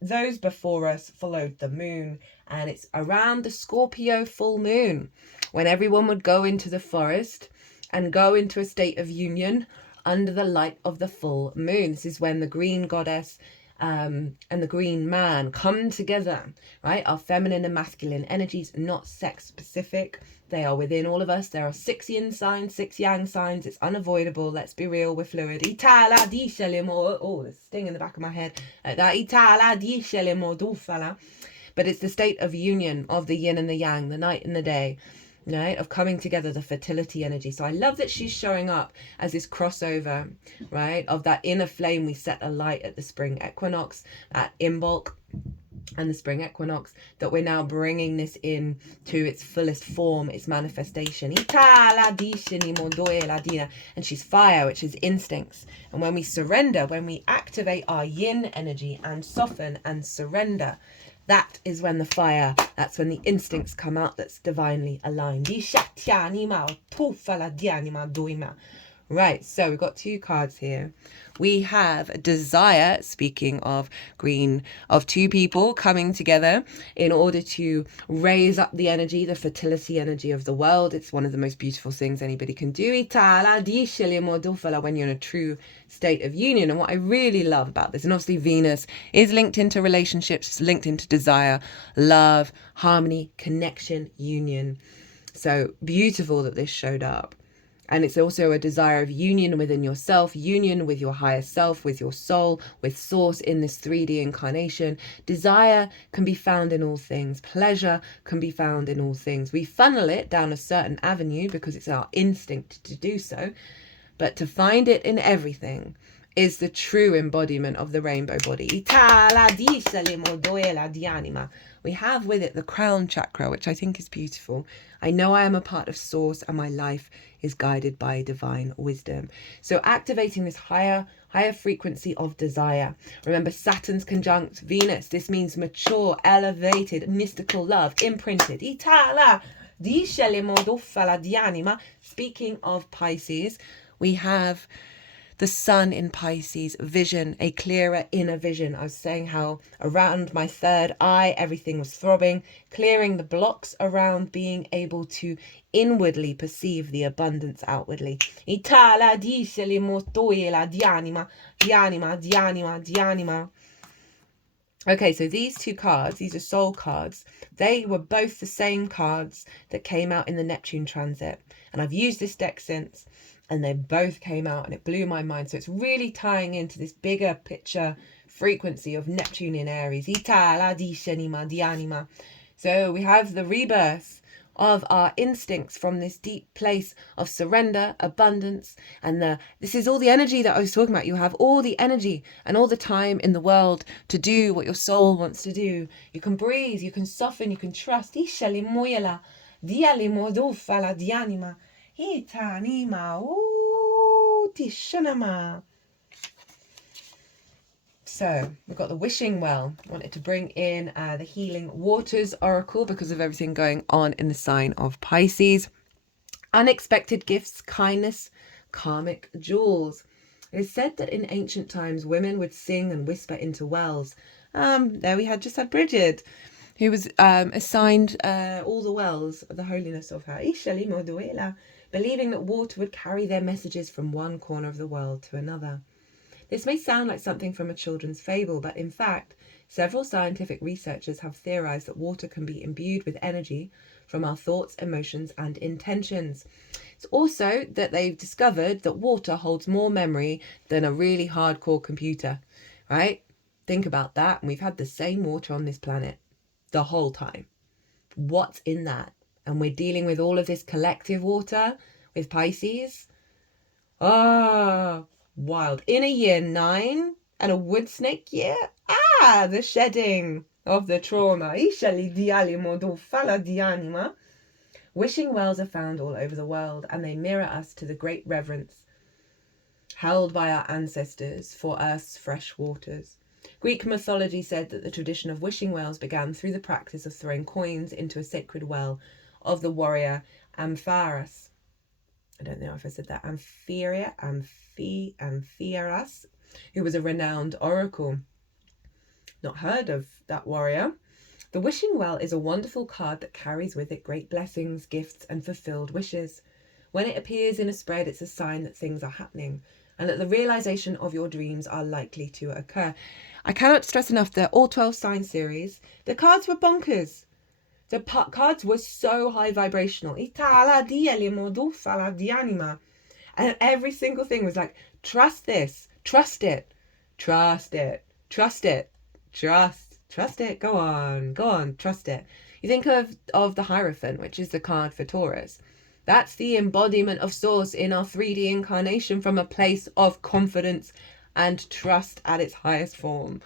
those before us followed the moon, and it's around the Scorpio full moon when everyone would go into the forest and go into a state of union under the light of the full moon. This is when the green goddess and the green man come together, right? Our feminine and masculine energies, not sex specific. They are within all of us. There are 6 yin signs, 6 yang signs. It's unavoidable. Let's be real, we're fluid. Oh, the sting in the back of my head. But it's the state of union of the yin and the yang, the night and the day, right, of coming together, the fertility energy. So I love that she's showing up as this crossover, right, of that inner flame we set alight at the spring equinox, at Imbolc and the spring equinox, that we're now bringing this in to its fullest form, its manifestation. And she's fire, which is instincts. And when we surrender, when we activate our yin energy and soften and surrender, that is when the fire, that's when the instincts come out, that's divinely aligned. Right, so we've got 2 cards here. We have desire, speaking of green, of 2 people coming together in order to raise up the energy, the fertility energy of the world. It's one of the most beautiful things anybody can do when you're in a true state of union. And what I really love about this, and obviously Venus is linked into relationships, linked into desire, love, harmony, connection, union. So beautiful that this showed up. And it's also a desire of union within yourself, union with your higher self, with your soul, with source in this 3D incarnation. Desire can be found in all things. Pleasure can be found in all things. We funnel it down a certain avenue because it's our instinct to do so. But to find it in everything is the true embodiment of the rainbow body. We have with it the crown chakra, which I think is beautiful. I know I am a part of source and my life is guided by divine wisdom. So activating this higher frequency of desire. Remember, Saturn's conjunct Venus. This means mature, elevated, mystical love, imprinted. Speaking of Pisces, we have the sun in Pisces, vision, a clearer inner vision. I was saying how around my 3rd eye, everything was throbbing, clearing the blocks around being able to inwardly perceive the abundance outwardly. Okay, so these 2 cards, these are soul cards. They were both the same cards that came out in the Neptune transit. And I've used this deck since, and they both came out and it blew my mind. So it's really tying into this bigger picture frequency of Neptune in Aries. So we have the rebirth of our instincts from this deep place of surrender, abundance, and this is all the energy that I was talking about. You have all the energy and all the time in the world to do what your soul wants to do. You can breathe, you can soften, you can trust. So we've got the wishing well. I wanted to bring in the healing waters oracle because of everything going on in the sign of Pisces. Unexpected gifts, kindness, karmic jewels. It is said that in ancient times women would sing and whisper into wells. There we just had Bridget. who was assigned all the wells of the holiness of her, believing that water would carry their messages from one corner of the world to another. This may sound like something from a children's fable, but in fact, several scientific researchers have theorized that water can be imbued with energy from our thoughts, emotions, and intentions. It's also that they've discovered that water holds more memory than a really hardcore computer, right? Think about that. And we've had the same water on this planet the whole time. What's in that? And we're dealing with all of this collective water with Pisces. Wild. In a year 9 and a wood snake year. The shedding of the trauma. Wishing wells are found all over the world, and they mirror us to the great reverence held by our ancestors for Earth's fresh waters. Greek mythology said that the tradition of wishing wells began through the practice of throwing coins into a sacred well of the warrior Ampharos. I don't know if I said that. Ampharos, who was a renowned oracle. Not heard of that warrior. The wishing well is a wonderful card that carries with it great blessings, gifts, and fulfilled wishes. When it appears in a spread, it's a sign that things are happening and that the realization of your dreams are likely to occur. I cannot stress enough that all 12 sign series, the cards were bonkers. The cards were so high vibrational. And every single thing was like, trust this, trust it, trust it, trust it, trust it, go on, trust it. You think of the Hierophant, which is the card for Taurus. That's the embodiment of Source in our 3D incarnation from a place of confidence and trust at its highest form.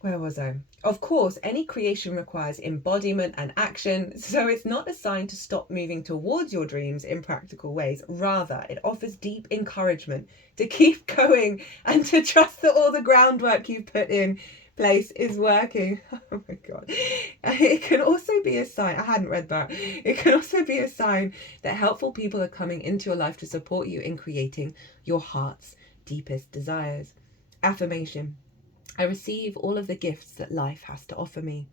Where was I? Of course, any creation requires embodiment and action, so it's not a sign to stop moving towards your dreams in practical ways. Rather, it offers deep encouragement to keep going and to trust that all the groundwork you've put in place is working. Oh my God. It can also be a sign, I hadn't read that. It can also be a sign that helpful people are coming into your life to support you in creating your heart's deepest desires. Affirmation. I receive all of the gifts that life has to offer me.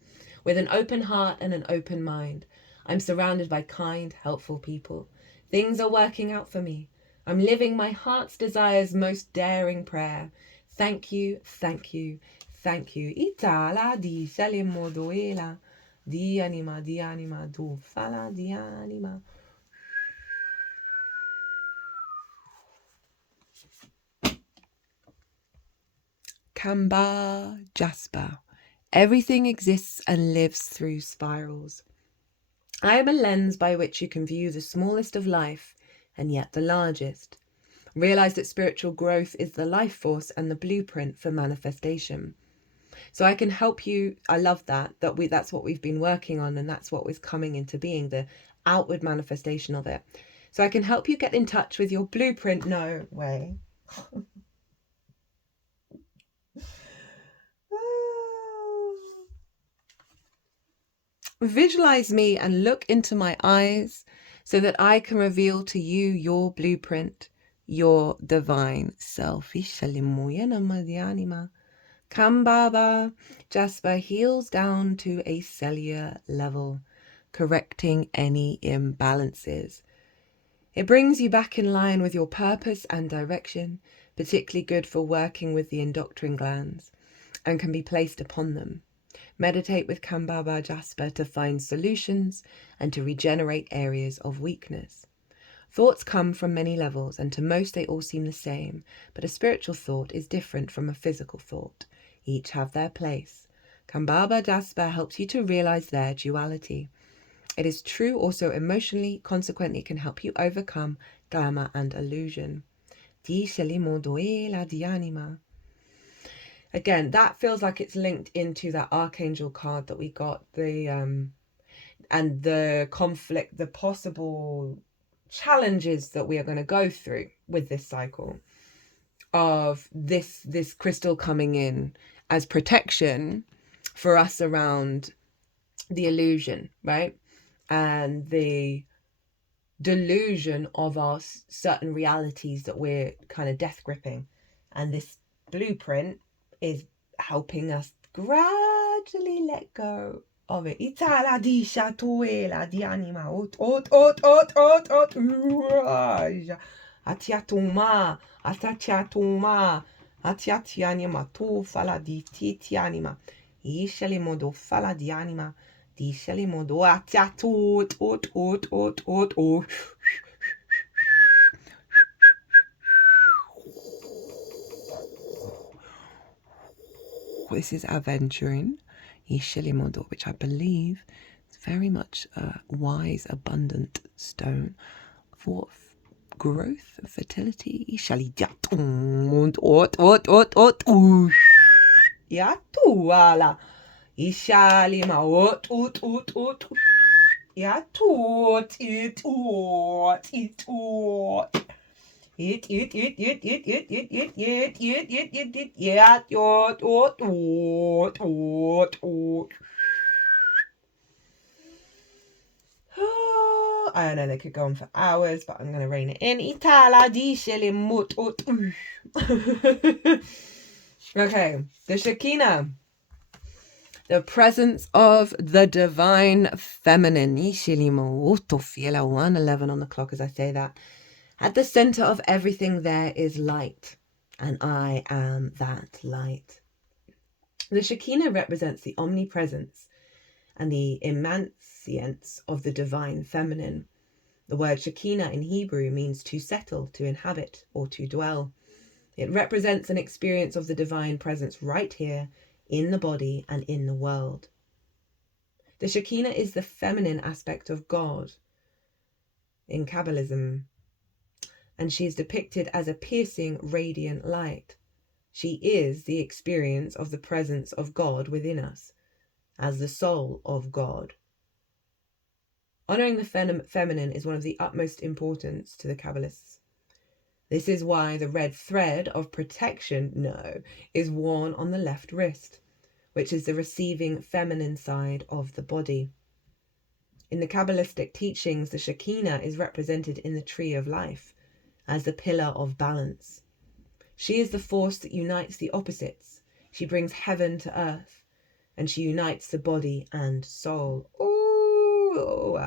With an open heart and an open mind, I'm surrounded by kind, helpful people. Things are working out for me. I'm living my heart's desire's most daring prayer. Thank you, thank you, thank you. Itala di salimodoela, di anima, do fala di anima. Kamba Jasper. Everything exists and lives through spirals. I am a lens by which you can view the smallest of life and yet the largest. Realize that spiritual growth is the life force and the blueprint for manifestation. So I can help you. I love that's what we've been working on, and that's what was coming into being, the outward manifestation of it. So I can help you get in touch with your blueprint. No way. Visualize me and look into my eyes so that I can reveal to you your blueprint, your divine self. Kambaba Jasper heals down to a cellular level, correcting any imbalances. It brings you back in line with your purpose and direction, particularly good for working with the endocrine glands, and can be placed upon them. Meditate with Kambaba Jasper to find solutions and to regenerate areas of weakness. Thoughts come from many levels, and to most they all seem the same, but a spiritual thought is different from a physical thought. Each have their place. Kambaba Jasper helps you to realize their duality. It is true also emotionally, consequently can help you overcome glamour and illusion. Again, that feels like it's linked into that Archangel card that we got, and the conflict, the possible challenges that we are going to go through with this cycle of this crystal coming in as protection for us around the illusion, right? And the delusion of our certain realities that we're kind of death gripping. And this blueprint is helping us gradually let go of it. Itala di shatuela di anima ot atiatuma atatiatuma atiatianima tu fala di titianima ishali modo fala di anima di shali modo atiatu ot. This is aventuring, Ishilimodo, which I believe is very much a wise, abundant stone for growth, fertility. Yatuala. Ishalima ot. Yatut it. I know they could go on for hours, but I'm going to rein it in. Okay, the Shekinah, the presence of the divine feminine. 1:11 on the clock as I say that. At the center of everything there is light, and I am that light. The Shekinah represents the omnipresence and the immanence of the divine feminine. The word Shekinah in Hebrew means to settle, to inhabit, or to dwell. It represents an experience of the divine presence right here in the body and in the world. The Shekinah is the feminine aspect of God in Kabbalism, and she is depicted as a piercing, radiant light. She is the experience of the presence of God within us, as the soul of God. Honoring the feminine is one of the utmost importance to the Kabbalists. This is why the red thread of protection, is worn on the left wrist, which is the receiving feminine side of the body. In the Kabbalistic teachings, the Shekinah is represented in the tree of life as the pillar of balance. She is the force that unites the opposites. She brings heaven to earth, and she unites the body and soul. Ooh.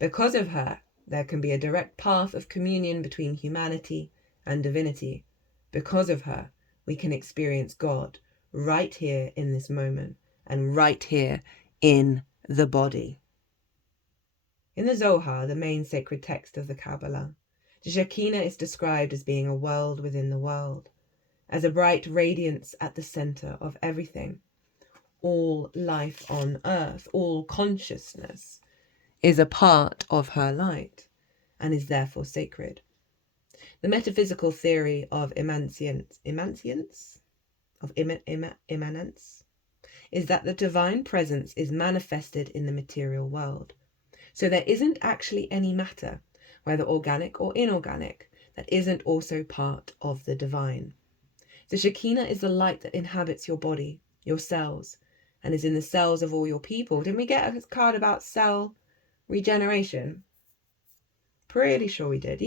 Because of her, there can be a direct path of communion between humanity and divinity. Because of her, we can experience God right here in this moment and right here in the body. In the Zohar, the main sacred text of the Kabbalah, the Shekinah is described as being a world within the world, as a bright radiance at the center of everything. All life on earth, all consciousness, is a part of her light and is therefore sacred. The metaphysical theory of immanence is that the divine presence is manifested in the material world. So there isn't actually any matter, whether organic or inorganic, that isn't also part of the divine. The Shekinah is the light that inhabits your body, your cells, and is in the cells of all your people. Didn't we get a card about cell regeneration? Pretty sure we did.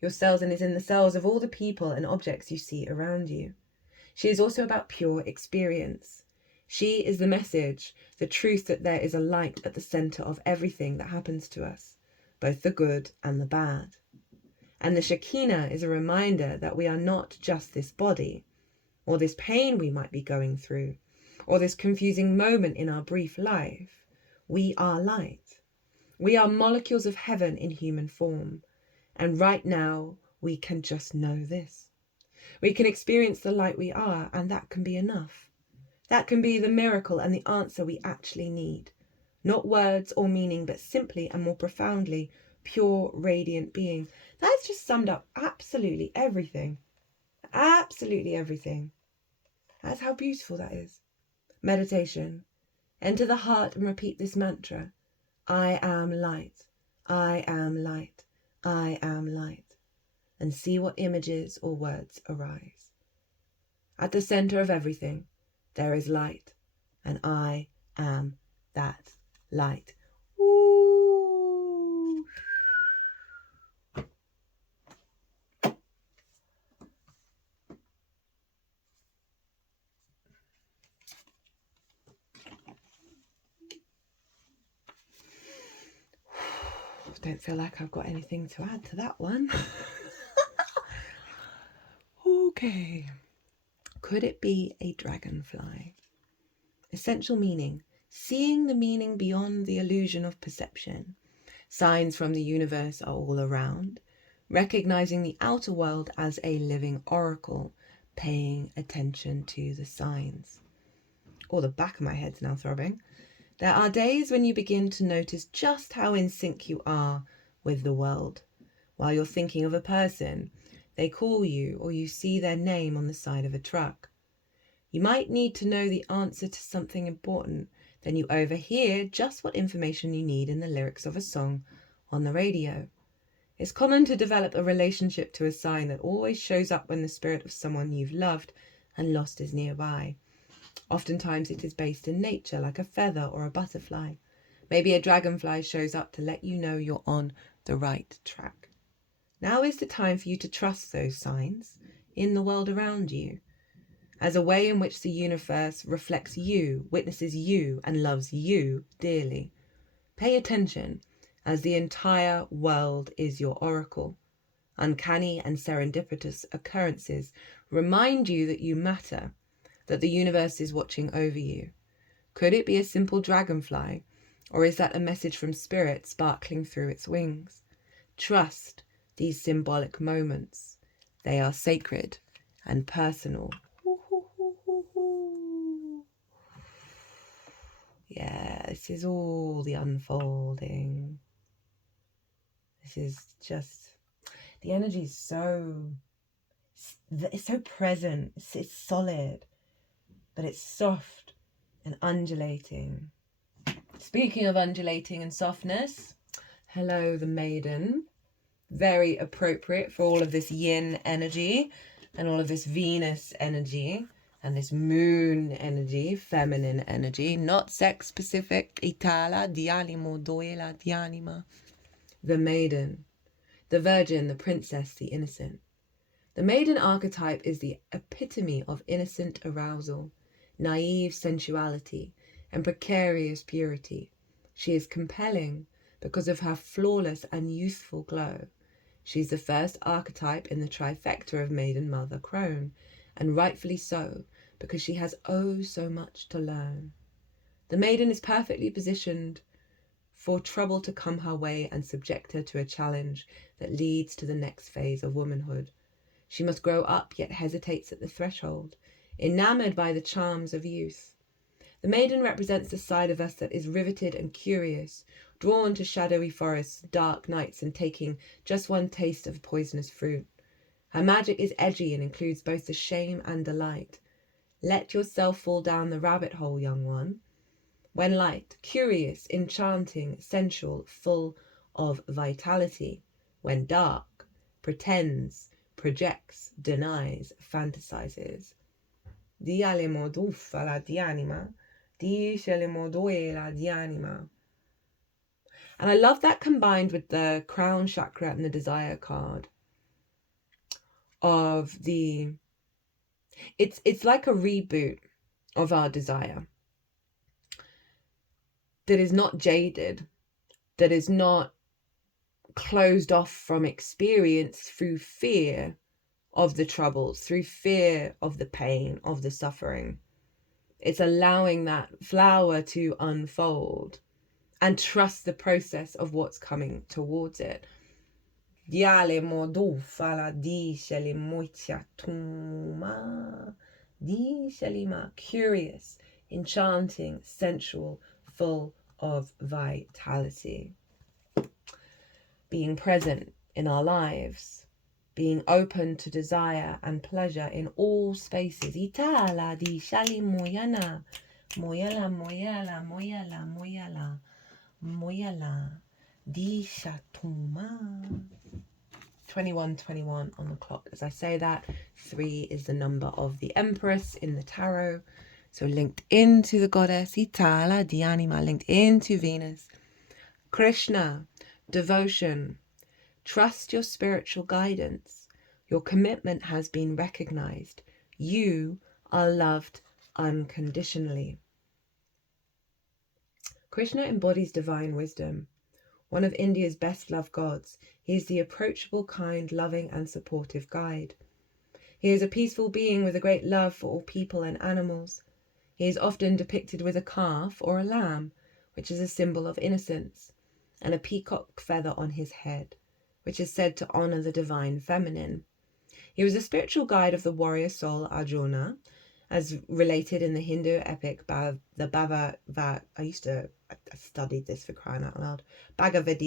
Your cells, and is in the cells of all the people and objects you see around you. She is also about pure experience. She is the message, the truth that there is a light at the center of everything that happens to us, both the good and the bad. And the Shekinah is a reminder that we are not just this body, or this pain we might be going through, or this confusing moment in our brief life. We are light. We are molecules of heaven in human form. And right now, we can just know this. We can experience the light we are, and that can be enough. That can be the miracle and the answer we actually need. Not words or meaning, but simply and more profoundly, pure, radiant being. That's just summed up absolutely everything. Absolutely everything. That's how beautiful that is. Meditation. Enter the heart and repeat this mantra. I am light. I am light. I am light. And see what images or words arise. At the center of everything, there is light, and I am that light. Ooh. don't feel like I've got anything to add to that one. Okay. Could it be a dragonfly? Essential meaning: seeing the meaning beyond the illusion of perception. Signs from the universe are all around. Recognizing the outer world as a living oracle. Paying attention to the signs. Oh, the back of my head's now throbbing. There are days when you begin to notice just how in sync you are with the world. While you're thinking of a person, they call you or you see their name on the side of a truck. You might need to know the answer to something important, then you overhear just what information you need in the lyrics of a song on the radio. It's common to develop a relationship to a sign that always shows up when the spirit of someone you've loved and lost is nearby. Oftentimes it is based in nature, like a feather or a butterfly. Maybe a dragonfly shows up to let you know you're on the right track. Now is the time for you to trust those signs in the world around you, as a way in which the universe reflects you, witnesses you, and loves you dearly. Pay attention, as the entire world is your oracle. Uncanny and serendipitous occurrences remind you that you matter, that the universe is watching over you. Could it be a simple dragonfly, or is that a message from spirit sparkling through its wings? Trust these symbolic moments. They are sacred and personal. Yeah, this is all the unfolding. This is just, the energy is it's so present, it's solid, but it's soft and undulating. Speaking of undulating and softness, hello the maiden. Very appropriate for all of this yin energy and all of this Venus energy and this moon energy, feminine energy, not sex specific. Itala di animo doela di anima. The maiden, the virgin, the princess, the innocent. The maiden archetype is the epitome of innocent arousal, naive sensuality, and precarious purity. She is compelling because of her flawless and youthful glow. She's the first archetype in the trifecta of Maiden Mother Crone, and rightfully so, because she has oh so much to learn. The maiden is perfectly positioned for trouble to come her way and subject her to a challenge that leads to the next phase of womanhood. She must grow up, yet hesitates at the threshold, enamored by the charms of youth. The maiden represents the side of us that is riveted and curious, drawn to shadowy forests, dark nights, and taking just one taste of poisonous fruit. Her magic is edgy and includes both the shame and delight. Let yourself fall down the rabbit hole, young one. When light, curious, enchanting, sensual, full of vitality. When dark, pretends, projects, denies, fantasizes. Dia le moduffa la di anima. Dice le moduela di anima. And I love that combined with the crown chakra and the desire card of the, it's like a reboot of our desire that is not jaded, that is not closed off from experience through fear of the troubles, through fear of the pain, of the suffering. It's allowing that flower to unfold and trust the process of what's coming towards it. Diale modufa la disheli moitiatuma. Dishelima, curious, enchanting, sensual, full of vitality. Being present in our lives, being open to desire and pleasure in all spaces. Itala di shali moyana, moyala, moyala, moyala, moyala, moyala, di shatuma. 2121 on the clock. As I say that, 3 is the number of the Empress in the tarot. So linked into the goddess Itala di anima, linked into Venus. Krishna, devotion. Trust your spiritual guidance. Your commitment has been recognized. You are loved unconditionally. Krishna embodies divine wisdom. one of India's best loved gods. He is the approachable, kind, loving and supportive guide. He is a peaceful being with a great love for all people and animals. He is often depicted with a calf or a lamb, which is a symbol of innocence, and a peacock feather on his head, which is said to honor the divine feminine. He was a spiritual guide of the warrior soul Arjuna, as related in the Hindu epic the Bhagavad. I studied this, for crying out loud. Bhagavad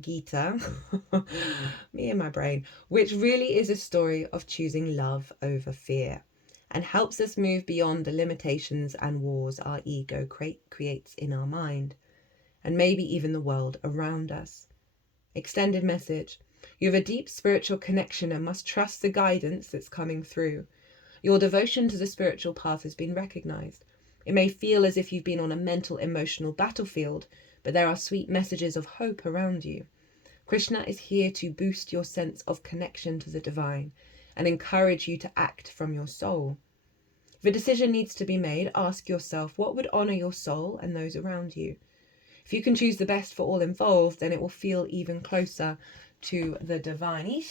Gita, me and my brain, which really is a story of choosing love over fear, and helps us move beyond the limitations and wars our ego creates in our mind, and maybe even the world around us. Extended message. You have a deep spiritual connection and must trust the guidance that's coming through. Your devotion to the spiritual path has been recognized. It may feel as if you've been on a mental, emotional battlefield, but there are sweet messages of hope around you. Krishna is here to boost your sense of connection to the divine and encourage you to act from your soul. If a decision needs to be made, ask yourself what would honor your soul and those around you. If you can choose the best for all involved, then it will feel even closer to the divine.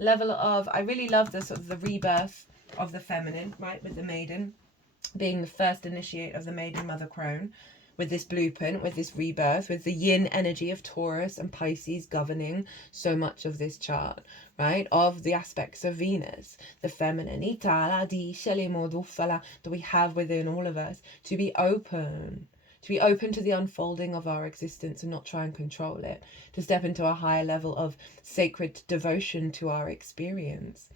Level of, I really love the sort of the rebirth of the feminine, right, with the maiden being the first initiate of the maiden mother crone, with this blueprint, with this rebirth, with the yin energy of Taurus and Pisces governing so much of this chart, right, of the aspects of Venus, the feminine that we have within all of us, to be open to the unfolding of our existence and not try and control it, to step into a higher level of sacred devotion to our experience,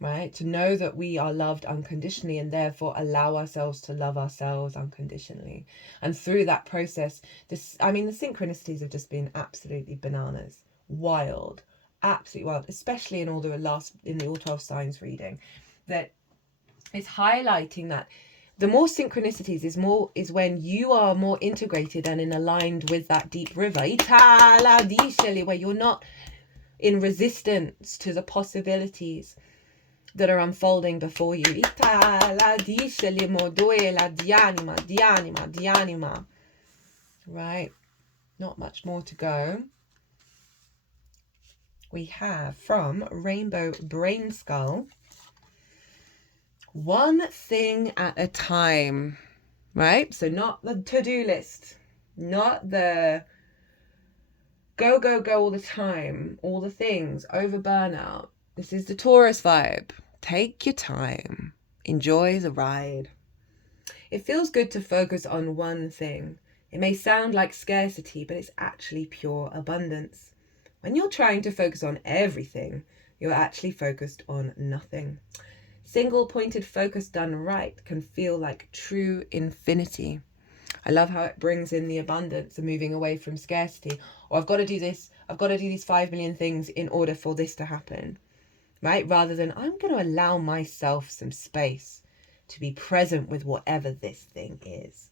right? To know that we are loved unconditionally and therefore allow ourselves to love ourselves unconditionally. And through that process, the synchronicities have just been absolutely bananas, wild, absolutely wild, especially in the all 12 signs reading, that it's highlighting that the more synchronicities is when you are more integrated and aligned with that deep river, where you're not in resistance to the possibilities that are unfolding before you. Right, not much more to go. We have from Rainbow Brainskull, one thing at a time, right? So not the to-do list, not the go all the time, all the things, over burnout. This is the Taurus vibe. Take your time, enjoy the ride. It feels good to focus on one thing. It may sound like scarcity, but it's actually pure abundance. When you're trying to focus on everything, you're actually focused on nothing. Single pointed focus done right can feel like true infinity. I love how it brings in the abundance and moving away from scarcity. Or I've got to do this, I've got to do these 5 million things in order for this to happen, right? Rather than I'm going to allow myself some space to be present with whatever this thing is.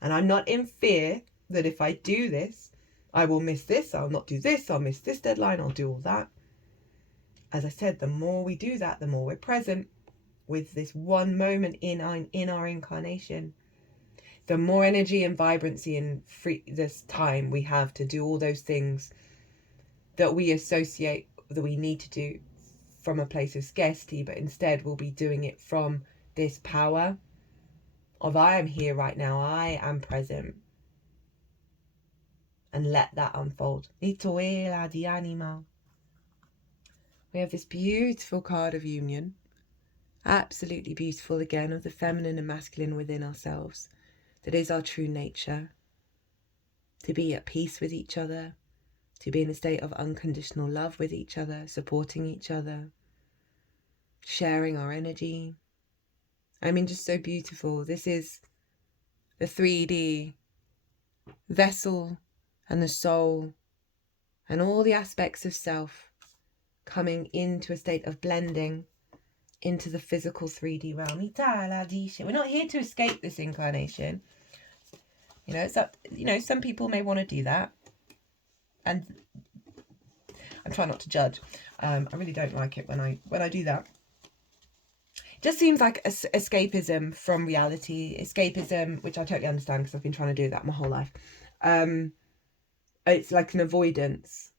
And I'm not in fear that if I do this, I will miss this, I'll not do this, I'll miss this deadline, I'll do all that. As I said, the more we do that, the more we're present with this one moment in our incarnation, the more energy and vibrancy and this time we have to do all those things that we associate that we need to do from a place of scarcity, but instead we'll be doing it from this power of I am here right now, I am present, and let that unfold. We have this beautiful card of union. Absolutely beautiful, again, of the feminine and masculine within ourselves. That is our true nature. To be at peace with each other. To be in a state of unconditional love with each other. Supporting each other. Sharing our energy. I mean, just so beautiful. This is the 3D vessel and the soul and all the aspects of self coming into a state of blending into the physical 3D realm. We're not here to escape this incarnation. You know, it's up, some people may want to do that. And I'm trying not to judge. I really don't like it when I do that. just seems like escapism from reality. Escapism, which I totally understand because I've been trying to do that my whole life. It's like an avoidance.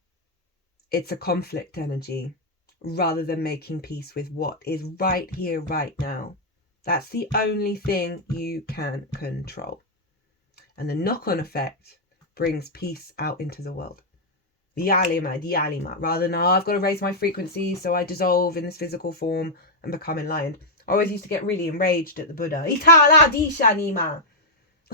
It's a conflict energy rather than making peace with what is right here, right now. That's the only thing you can control. And the knock-on effect brings peace out into the world. Dialima, rather than, I've got to raise my frequency so I dissolve in this physical form and become enlightened. I always used to get really enraged at the Buddha. Itala dishanima.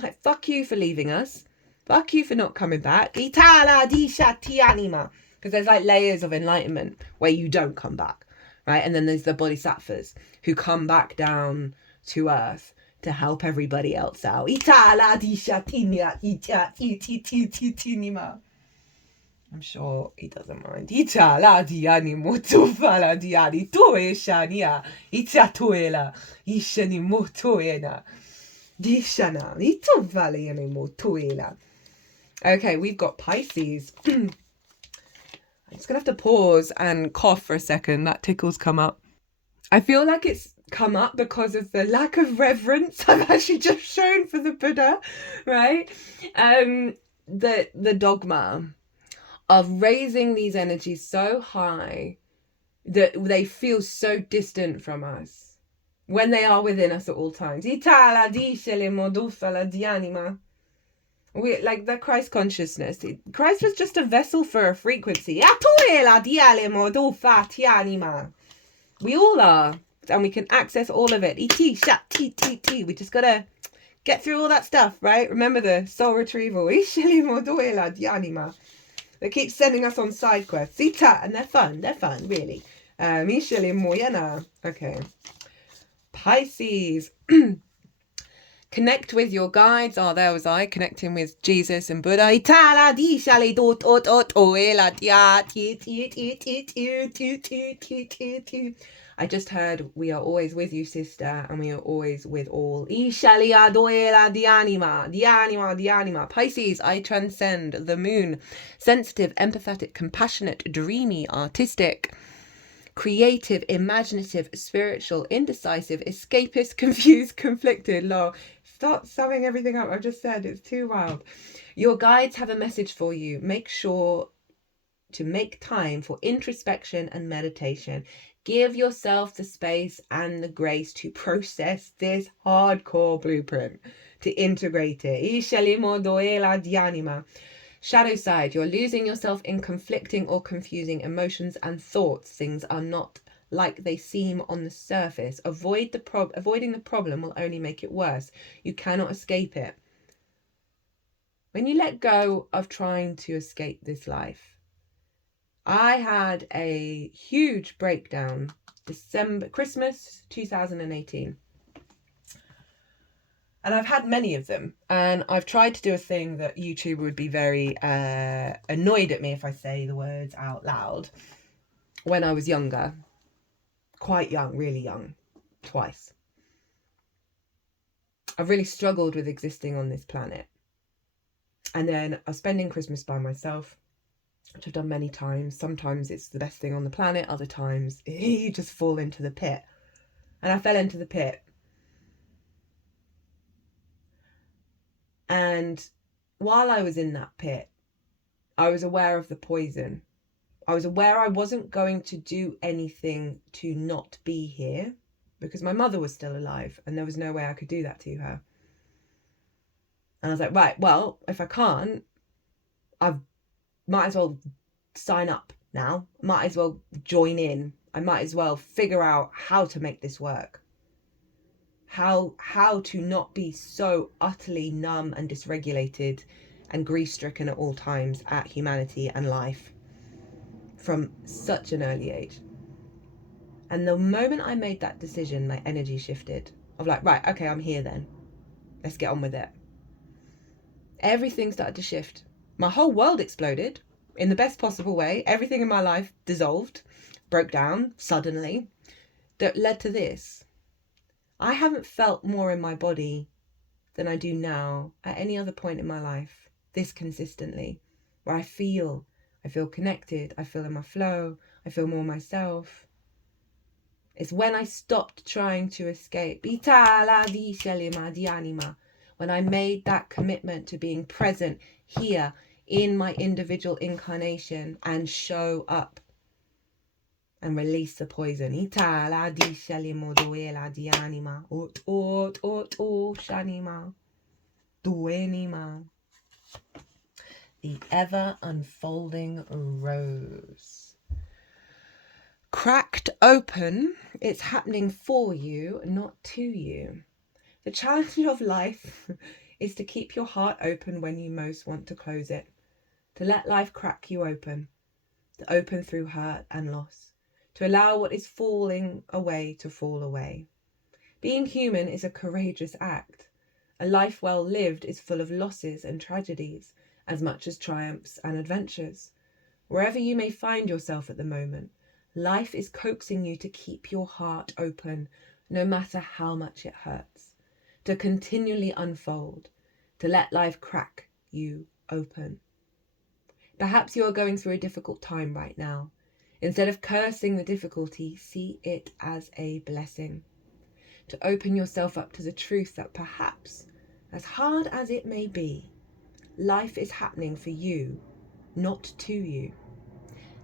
Like, fuck you for leaving us. Fuck you for not coming back. Itala dishatianima. Because there's like layers of enlightenment where you don't come back, right? And then there's the bodhisattvas who come back down to earth to help everybody else out. Itala dishatinima. I'm sure he doesn't mind. Itala diani motofala diani toeshania. Itatuela. Ishani motoena. Dishana. Itovaliani motoela. Okay, we've got Pisces. I'm just going to have to pause and cough for a second. That tickle's come up. I feel like it's come up because of the lack of reverence I've actually just shown for the Buddha, right? The dogma of raising these energies so high that they feel so distant from us when they are within us at all times. We like the Christ consciousness. Christ was just a vessel for a frequency. We all are, and we can access all of it. We just gotta get through all that stuff, right? Remember the soul retrieval. They keep sending us on side quests. And they're fun, really. Okay. Pisces. Connect with your guides. Oh, there was I, connecting with Jesus and Buddha. I just heard, we are always with you, sister, and we are always with all. Pisces, I transcend the moon. Sensitive, empathetic, compassionate, dreamy, artistic, creative, imaginative, spiritual, indecisive, escapist, confused, conflicted. Lol. Stop summing everything up I've just said. It's too wild. Your guides have a message for you. Make sure to make time for introspection and meditation. Give yourself the space and the grace to process this hardcore blueprint, to integrate it. Shadow side, you're losing yourself in conflicting or confusing emotions and thoughts. Things are not like they seem on the surface. Avoiding the problem will only make it worse. You cannot escape it. When you let go of trying to escape this life, I had a huge breakdown Christmas 2018. And I've had many of them. And I've tried to do a thing that YouTube would be very annoyed at me if I say the words out loud. When I was younger, quite young, really young, twice. I've really struggled with existing on this planet. And then I was spending Christmas by myself, which I've done many times. Sometimes it's the best thing on the planet. Other times you just fall into the pit. And I fell into the pit. And while I was in that pit, I was aware of the poison. I was aware I wasn't going to do anything to not be here because my mother was still alive and there was no way I could do that to her. And I was like, right, well, if I can't, I might as well sign up now. Might as well join in. I might as well figure out how to make this work. How to not be so utterly numb and dysregulated and grief-stricken at all times at humanity and life from such an early age. And the moment I made that decision, my energy shifted. Of like, right, okay, I'm here then. Let's get on with it. Everything started to shift. My whole world exploded in the best possible way. Everything in my life dissolved, broke down suddenly. That led to this. I haven't felt more in my body than I do now at any other point in my life, this consistently, where I feel connected, I feel in my flow, I feel more myself. It's when I stopped trying to escape. When I made that commitment to being present here in my individual incarnation and show up and release the poison. The ever unfolding rose. Cracked open, it's happening for you, not to you. The challenge of life is to keep your heart open when you most want to close it, to let life crack you open, to open through hurt and loss, to allow what is falling away to fall away. Being human is a courageous act. A life well lived is full of losses and tragedies, as much as triumphs and adventures. Wherever you may find yourself at the moment, life is coaxing you to keep your heart open, no matter how much it hurts, to continually unfold, to let life crack you open. Perhaps you are going through a difficult time right now. Instead of cursing the difficulty, see it as a blessing. To open yourself up to the truth that perhaps, as hard as it may be, life is happening for you, not to you.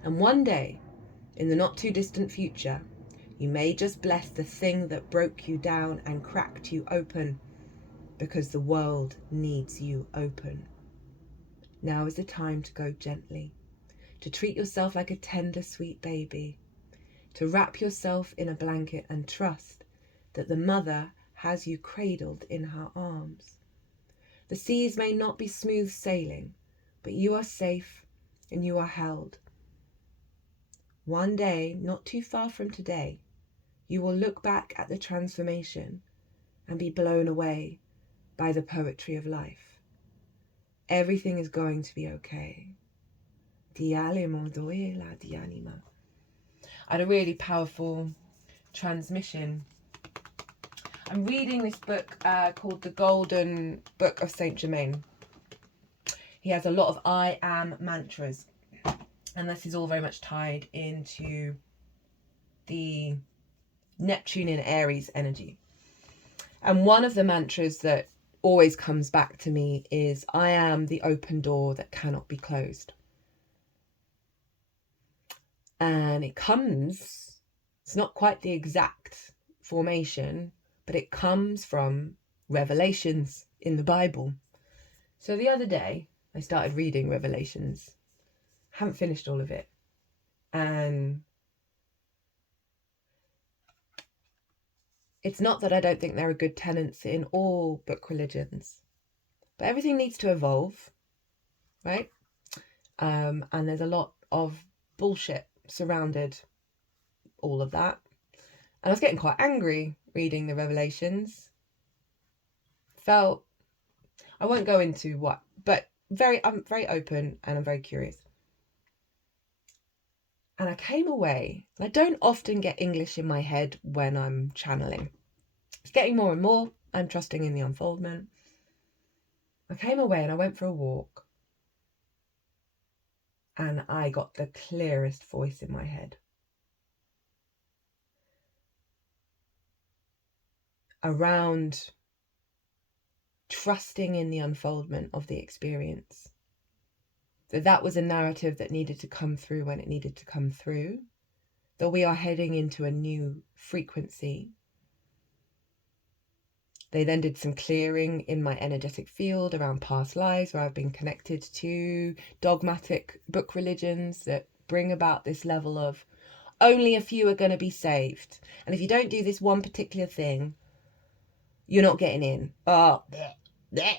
And one day, in the not too distant future, you may just bless the thing that broke you down and cracked you open, because the world needs you open. Now is the time to go gently, to treat yourself like a tender, sweet baby, to wrap yourself in a blanket and trust that the mother has you cradled in her arms. The seas may not be smooth sailing, but you are safe and you are held. One day, not too far from today, you will look back at the transformation and be blown away by the poetry of life. Everything is going to be okay. I had a really powerful transmission. I'm reading this book called The Golden Book of Saint Germain. He has a lot of I am mantras, and this is all very much tied into the Neptune in Aries energy. And one of the mantras that always comes back to me is, I am the open door that cannot be closed. And it's not quite the exact formation, but it comes from Revelations in the Bible. So the other day, I started reading Revelations. Haven't finished all of it. And it's not that I don't think there are good tenets in all book religions, but everything needs to evolve, right? And there's a lot of bullshit surrounded all of that. And I was getting quite angry reading the Revelations. I won't go into what, but I'm very open and I'm very curious. And I came away, and I don't often get English in my head when I'm channeling. It's getting more and more. I'm trusting in the unfoldment. I came away and I went for a walk. And I got the clearest voice in my head. Around trusting in the unfoldment of the experience. That was a narrative that needed to come through when it needed to come through. That we are heading into a new frequency. They then did some clearing in my energetic field around past lives where I've been connected to dogmatic book religions that bring about this level of only a few are going to be saved. And if you don't do this one particular thing, you're not getting in. Oh, bleh, bleh.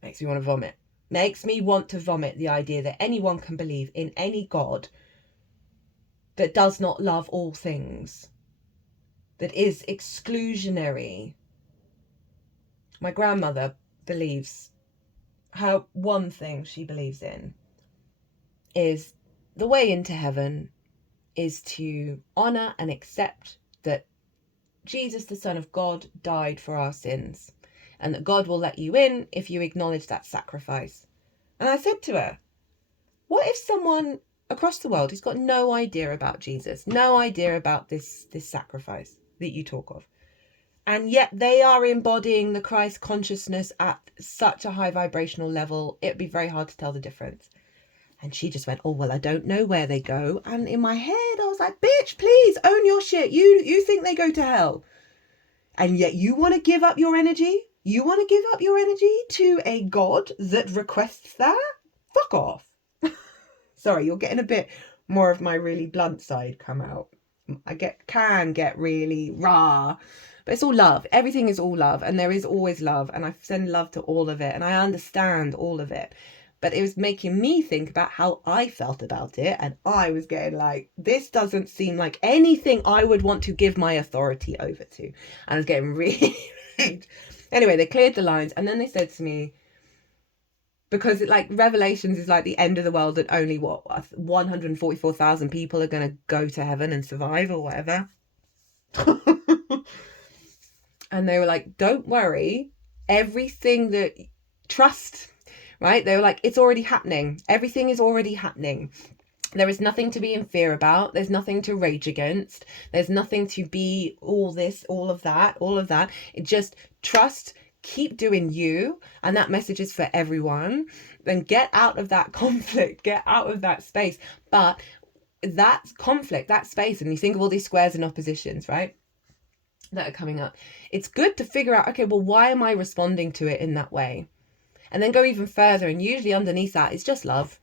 Makes me want to vomit. Makes me want to vomit the idea that anyone can believe in any God that does not love all things, that is exclusionary. My grandmother believes, her one thing she believes in is the way into heaven is to honour and accept that Jesus, the Son of God, died for our sins, and that God will let you in if you acknowledge that sacrifice. And I said to her, what if someone across the world who's got no idea about Jesus, no idea about this sacrifice that you talk of. And yet they are embodying the Christ consciousness at such a high vibrational level, it'd be very hard to tell the difference. And she just went, oh, well, I don't know where they go. And in my head, I was like, bitch, please own your shit. You think they go to hell. And yet you want to give up your energy? You want to give up your energy to a God that requests that? Fuck off. Sorry, you're getting a bit more of my really blunt side come out. I can get really rah. But it's all love. Everything is all love. And there is always love. And I send love to all of it. And I understand all of it. But it was making me think about how I felt about it. And I was getting like, this doesn't seem like anything I would want to give my authority over to. And I was getting really... Anyway, they cleared the lines. And then they said to me, because like Revelations is like the end of the world and only 144,000 people are going to go to heaven and survive or whatever. And they were like, don't worry. Everything that... Trust... Right? They were like, it's already happening. Everything is already happening. There is nothing to be in fear about. There's nothing to rage against. There's nothing to be all this, all of that. It just trust, keep doing you. And that message is for everyone. Then get out of that conflict, get out of that space. But that conflict, that space, and you think of all these squares and oppositions, right? That are coming up. It's good to figure out, okay, well, why am I responding to it in that way? And then go even further. And usually underneath that is just love.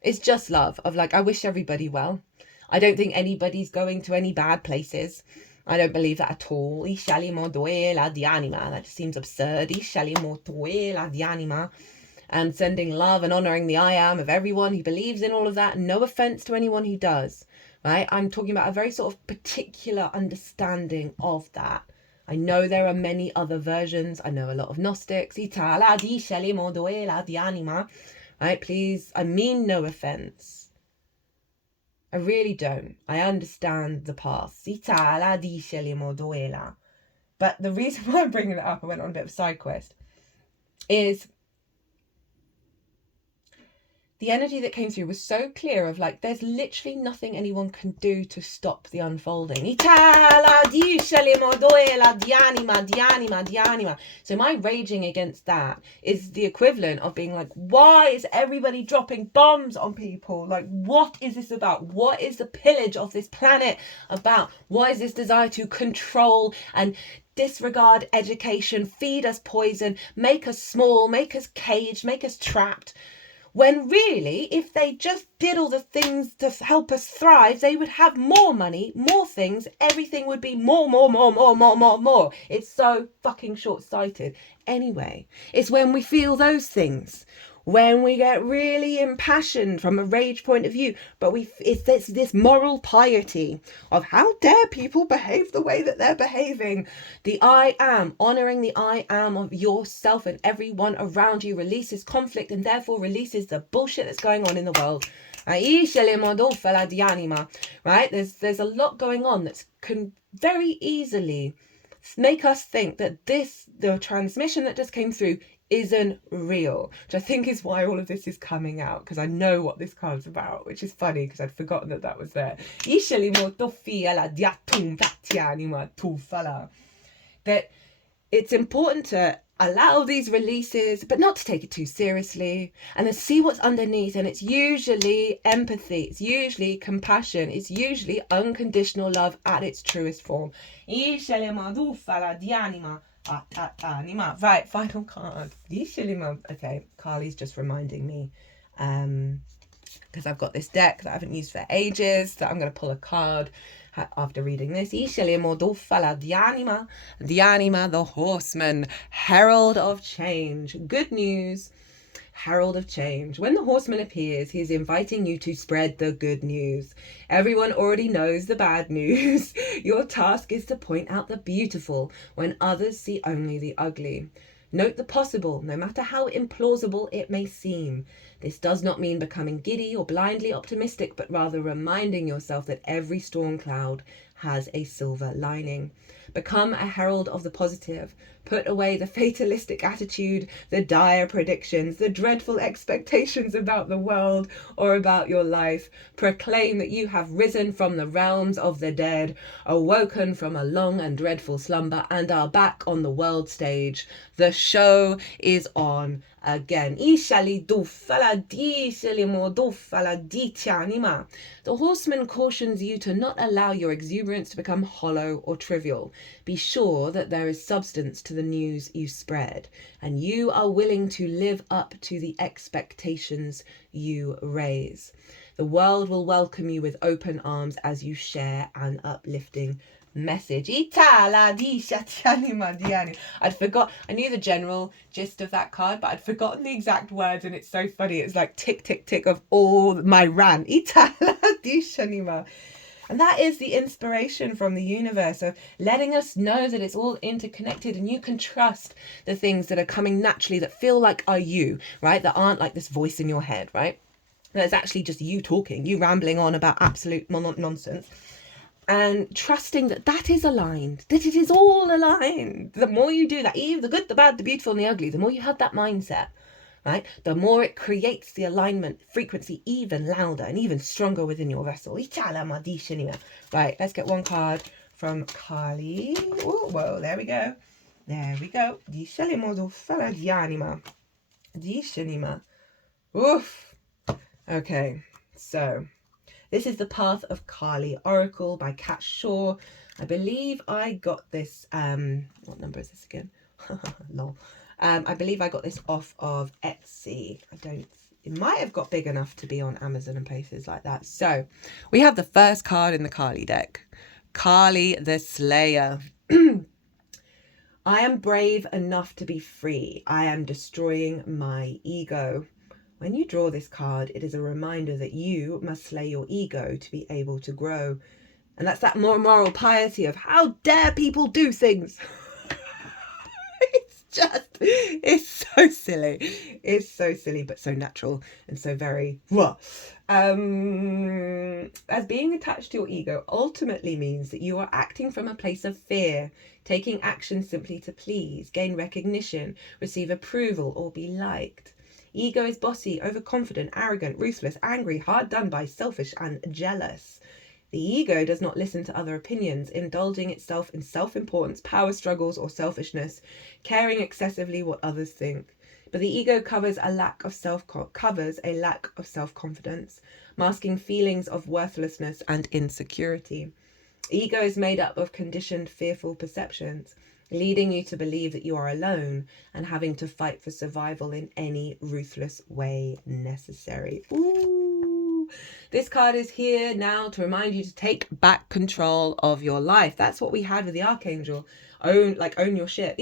It's just love of like, I wish everybody well. I don't think anybody's going to any bad places. I don't believe that at all. That just seems absurd. And sending love and honouring the I am of everyone who believes in all of that. No offence to anyone who does. Right? I'm talking about a very sort of particular understanding of that. I know there are many other versions. I know a lot of Gnostics. Right, please. I mean no offence. I really don't. I understand the path. But the reason why I'm bringing it up, I went on a bit of a side quest, is the energy that came through was so clear of like, there's literally nothing anyone can do to stop the unfolding. So my raging against that is the equivalent of being like, why is everybody dropping bombs on people? Like, what is this about? What is the pillage of this planet about? What is this desire to control and disregard education, feed us poison, make us small, make us caged, make us trapped? When really, if they just did all the things to help us thrive, they would have more money, more things, everything would be more. It's so fucking short-sighted. Anyway, it's when we feel those things, when we get really impassioned from a rage point of view, but it's this moral piety of how dare people behave the way that they're behaving. The I am, honouring the I am of yourself and everyone around you releases conflict and therefore releases the bullshit that's going on in the world. Right? There's a lot going on that can very easily make us think that the transmission that just came through isn't real, which I think is why all of this is coming out, because I know what this card's about, which is funny because I'd forgotten that was there. That it's important to allow these releases, but not to take it too seriously, and then see what's underneath. And it's usually empathy, it's usually compassion, it's usually unconditional love at its truest form. Right, final card. Okay, Carly's just reminding me, because I've got this deck that I haven't used for ages, that I'm going to pull a card after reading this. The Horseman, Herald of Change. Good news. Herald of Change. When the horseman appears, he is inviting you to spread the good news. Everyone already knows the bad news. Your task is to point out the beautiful when others see only the ugly. Note the possible, no matter how implausible it may seem. This does not mean becoming giddy or blindly optimistic, but rather reminding yourself that every storm cloud has a silver lining. Become a herald of the positive. Put away the fatalistic attitude, the dire predictions, the dreadful expectations about the world or about your life. Proclaim that you have risen from the realms of the dead, awoken from a long and dreadful slumber, and are back on the world stage. The show is on again. The horseman cautions you to not allow your exuberance to become hollow or trivial. Be sure that there is substance to the news you spread, and you are willing to live up to the expectations you raise. The world will welcome you with open arms as you share an uplifting message. I knew the general gist of that card, but I'd forgotten the exact words, and it's so funny. It's like tick, tick, tick of all my rant. And that is the inspiration from the universe of letting us know that it's all interconnected, and you can trust the things that are coming naturally, that feel like are you, right? That aren't like this voice in your head, right? That's actually just you talking, you rambling on about absolute nonsense. And trusting that that is aligned, that it is all aligned. The more you do that, even the good, the bad, the beautiful and the ugly, the more you have that mindset, right? The more it creates the alignment frequency even louder and even stronger within your vessel. Right, let's get one card from Kali. Ooh, whoa, there we go. There we go. Oof. Okay, so this is the Path of Kali Oracle by Kat Shaw. I believe I got this, what number is this again? Lol. I believe I got this off of Etsy. It might have got big enough to be on Amazon and places like that. So we have the first card in the Kali deck. Kali the Slayer. I am brave enough to be free. I am destroying my ego. When you draw this card, it is a reminder that you must slay your ego to be able to grow. And that's that more moral piety of how dare people do things. It's so silly. It's so silly, but so natural and so very, as being attached to your ego ultimately means that you are acting from a place of fear, taking action simply to please, gain recognition, receive approval, or be liked. Ego is bossy, overconfident, arrogant, ruthless, angry, hard done by, selfish, and jealous. The ego does not listen to other opinions, indulging itself in self-importance, power struggles, or selfishness, caring excessively what others think. But the ego covers a lack of self-confidence, masking feelings of worthlessness and insecurity. Ego is made up of conditioned, fearful perceptions, leading you to believe that you are alone and having to fight for survival in any ruthless way necessary. Ooh. This card is here now to remind you to take back control of your life. That's what we had with the Archangel. Own your shit.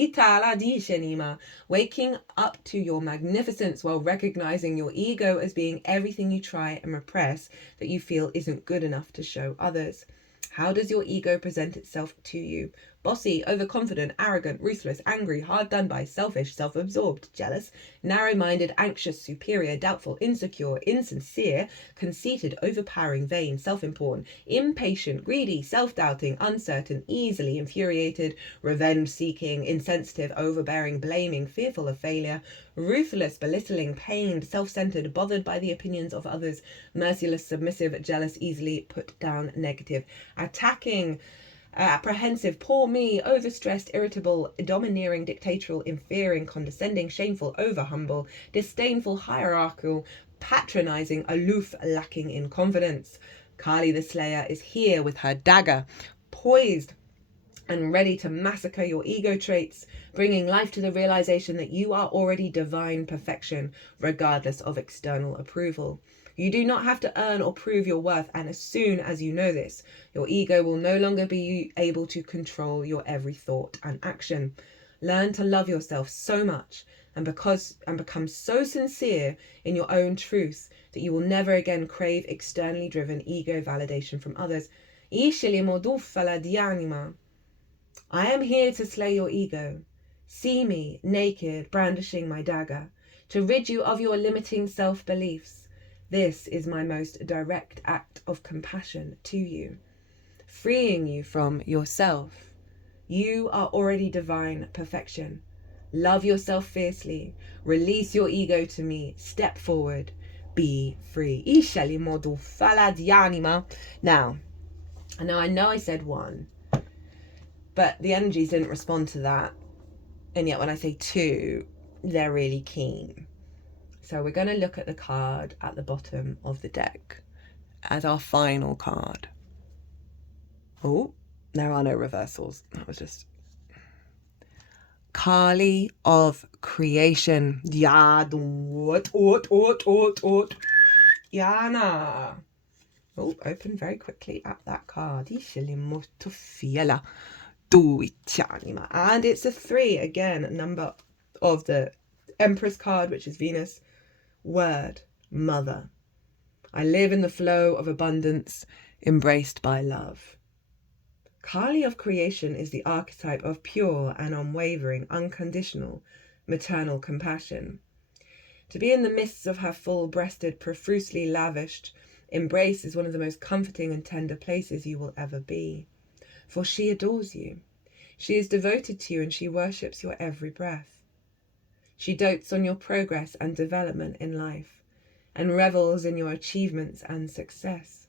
Waking up to your magnificence while recognizing your ego as being everything you try and repress that you feel isn't good enough to show others. How does your ego present itself to you? Bossy, overconfident, arrogant, ruthless, angry, hard done by, selfish, self-absorbed, jealous, narrow-minded, anxious, superior, doubtful, insecure, insincere, conceited, overpowering, vain, self-important, impatient, greedy, self-doubting, uncertain, easily infuriated, revenge-seeking, insensitive, overbearing, blaming, fearful of failure, ruthless, belittling, pained, self-centered, bothered by the opinions of others, merciless, submissive, jealous, easily put down, negative, attacking, apprehensive, poor me, overstressed, irritable, domineering, dictatorial, inferior, condescending, shameful, over-humble, disdainful, hierarchical, patronizing, aloof, lacking in confidence. Kali the Slayer is here with her dagger, poised and ready to massacre your ego traits, bringing life to the realization that you are already divine perfection, regardless of external approval. You do not have to earn or prove your worth, and as soon as you know this, your ego will no longer be able to control your every thought and action. Learn to love yourself so much and become so sincere in your own truth that you will never again crave externally driven ego validation from others. I am here to slay your ego. See me naked, brandishing my dagger. to rid you of your limiting self-beliefs. This is my most direct act of compassion to you, freeing you from yourself. You are already divine perfection. Love yourself fiercely. Release your ego to me. Step forward. Be free. Now, I know I said one, but the energies didn't respond to that. And yet when I say two, they're really keen. So we're going to look at the card at the bottom of the deck as our final card. Oh, there are no reversals. That was just... Kali of Creation. Yana. Oh, open very quickly at that card. And it's a 3, again, number of the Empress card, which is Venus. Word, mother. I live in the flow of abundance, embraced by love. Kali of Creation is the archetype of pure and unwavering, unconditional, maternal compassion. To be in the midst of her full-breasted, profusely lavished embrace is one of the most comforting and tender places you will ever be. For she adores you. She is devoted to you and she worships your every breath. She dotes on your progress and development in life and revels in your achievements and success.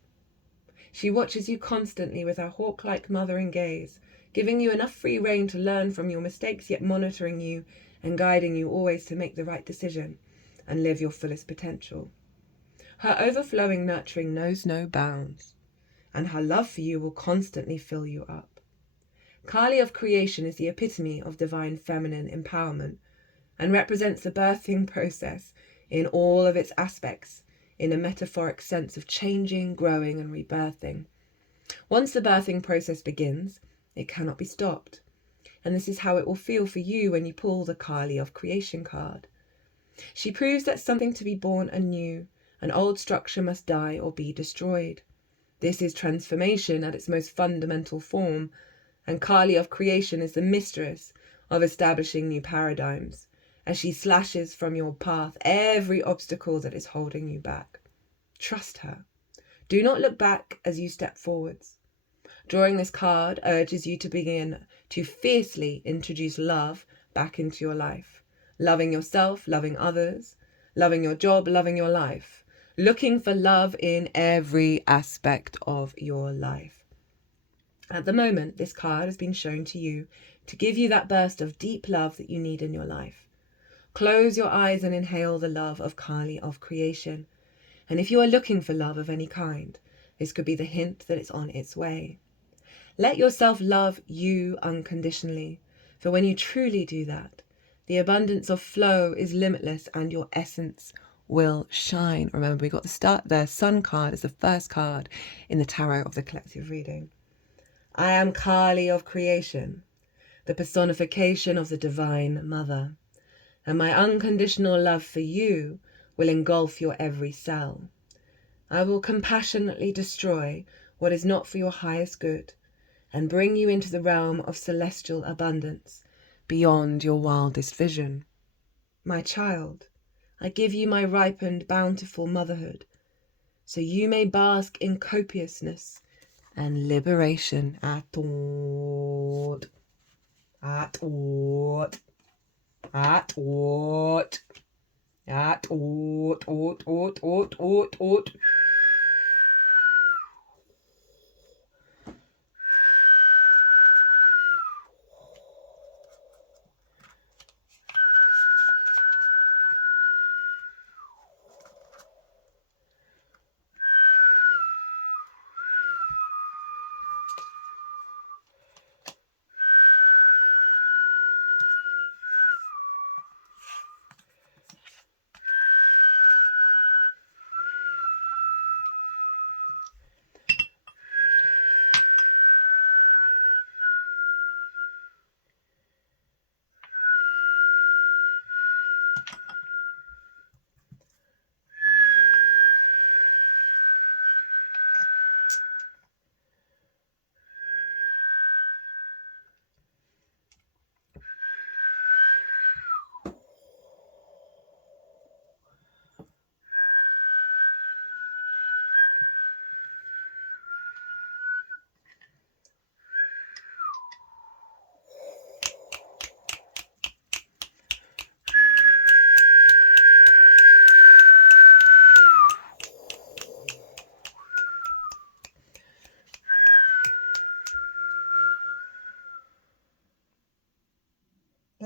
She watches you constantly with her hawk-like mothering gaze, giving you enough free rein to learn from your mistakes, yet monitoring you and guiding you always to make the right decision and live your fullest potential. Her overflowing nurturing knows no bounds, and her love for you will constantly fill you up. Kali of Creation is the epitome of divine feminine empowerment and represents the birthing process in all of its aspects, in a metaphoric sense of changing, growing, and rebirthing. Once the birthing process begins, it cannot be stopped. And this is how it will feel for you when you pull the Kali of Creation card. She proves that something to be born anew, an old structure must die or be destroyed. This is transformation at its most fundamental form, and Kali of Creation is the mistress of establishing new paradigms, as she slashes from your path every obstacle that is holding you back. Trust her. Do not look back as you step forwards. Drawing this card urges you to begin to fiercely introduce love back into your life. Loving yourself, loving others, loving your job, loving your life. Looking for love in every aspect of your life. At the moment, this card has been shown to you to give you that burst of deep love that you need in your life. Close your eyes and inhale the love of Kali of Creation. And if you are looking for love of any kind, this could be the hint that it's on its way. Let yourself love you unconditionally, for when you truly do that, the abundance of flow is limitless and your essence will shine. Remember, we got the Sun card as the first card in the tarot of the collective reading. I am Kali of Creation, the personification of the Divine Mother, and my unconditional love for you will engulf your every cell. I will compassionately destroy what is not for your highest good and bring you into the realm of celestial abundance beyond your wildest vision. My child, I give you my ripened, bountiful motherhood, so you may bask in copiousness and liberation. At-ot. At-ot. At-ot. At-ot. Ot, ot, ot, ot, ot.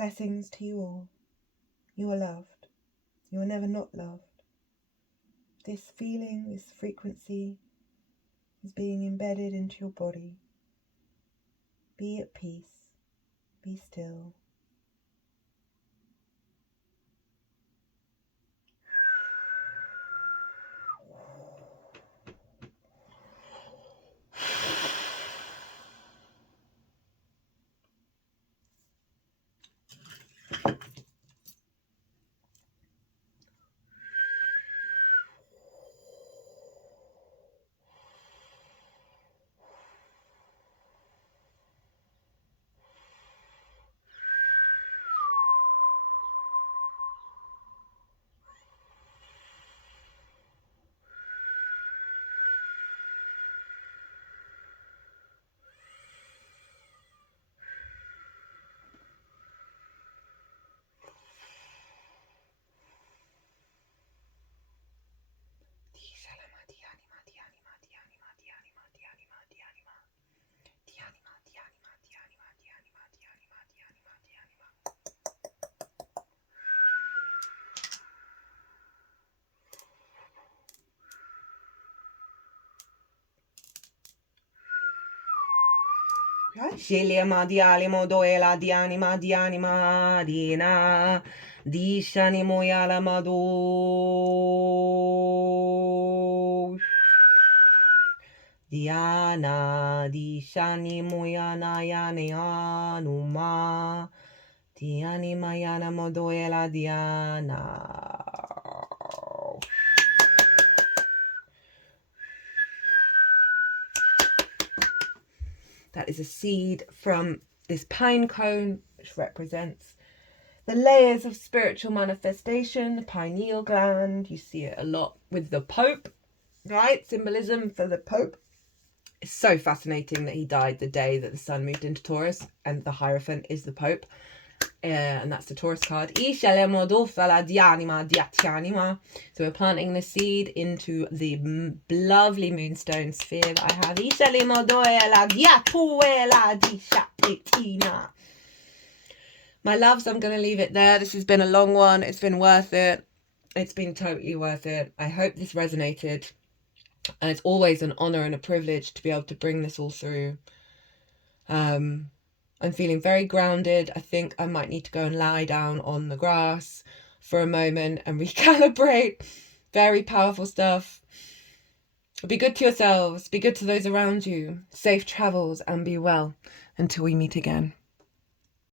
Blessings to you all. You are loved. You are never not loved. This feeling, this frequency is being embedded into your body. Be at peace. Be still. Shilima dialimo doela dianima dianima dina dishanimo yalamado diana dishanimo yana yanuma dianima yanamo doela diana. That is a seed from this pine cone, which represents the layers of spiritual manifestation, the pineal gland. You see it a lot with the Pope, right? Symbolism for the Pope. It's so fascinating that he died the day that the sun moved into Taurus, and the Hierophant is the Pope. And that's the Taurus card. So we're planting the seed into the lovely moonstone sphere that I have. My loves, I'm going to leave it there. This has been a long one. It's been worth it. It's been totally worth it. I hope this resonated. And it's always an honor and a privilege to be able to bring this all through. I'm feeling very grounded. I think I might need to go and lie down on the grass for a moment and recalibrate. Very powerful stuff. Be good to yourselves. Be good to those around you. Safe travels and be well until we meet again.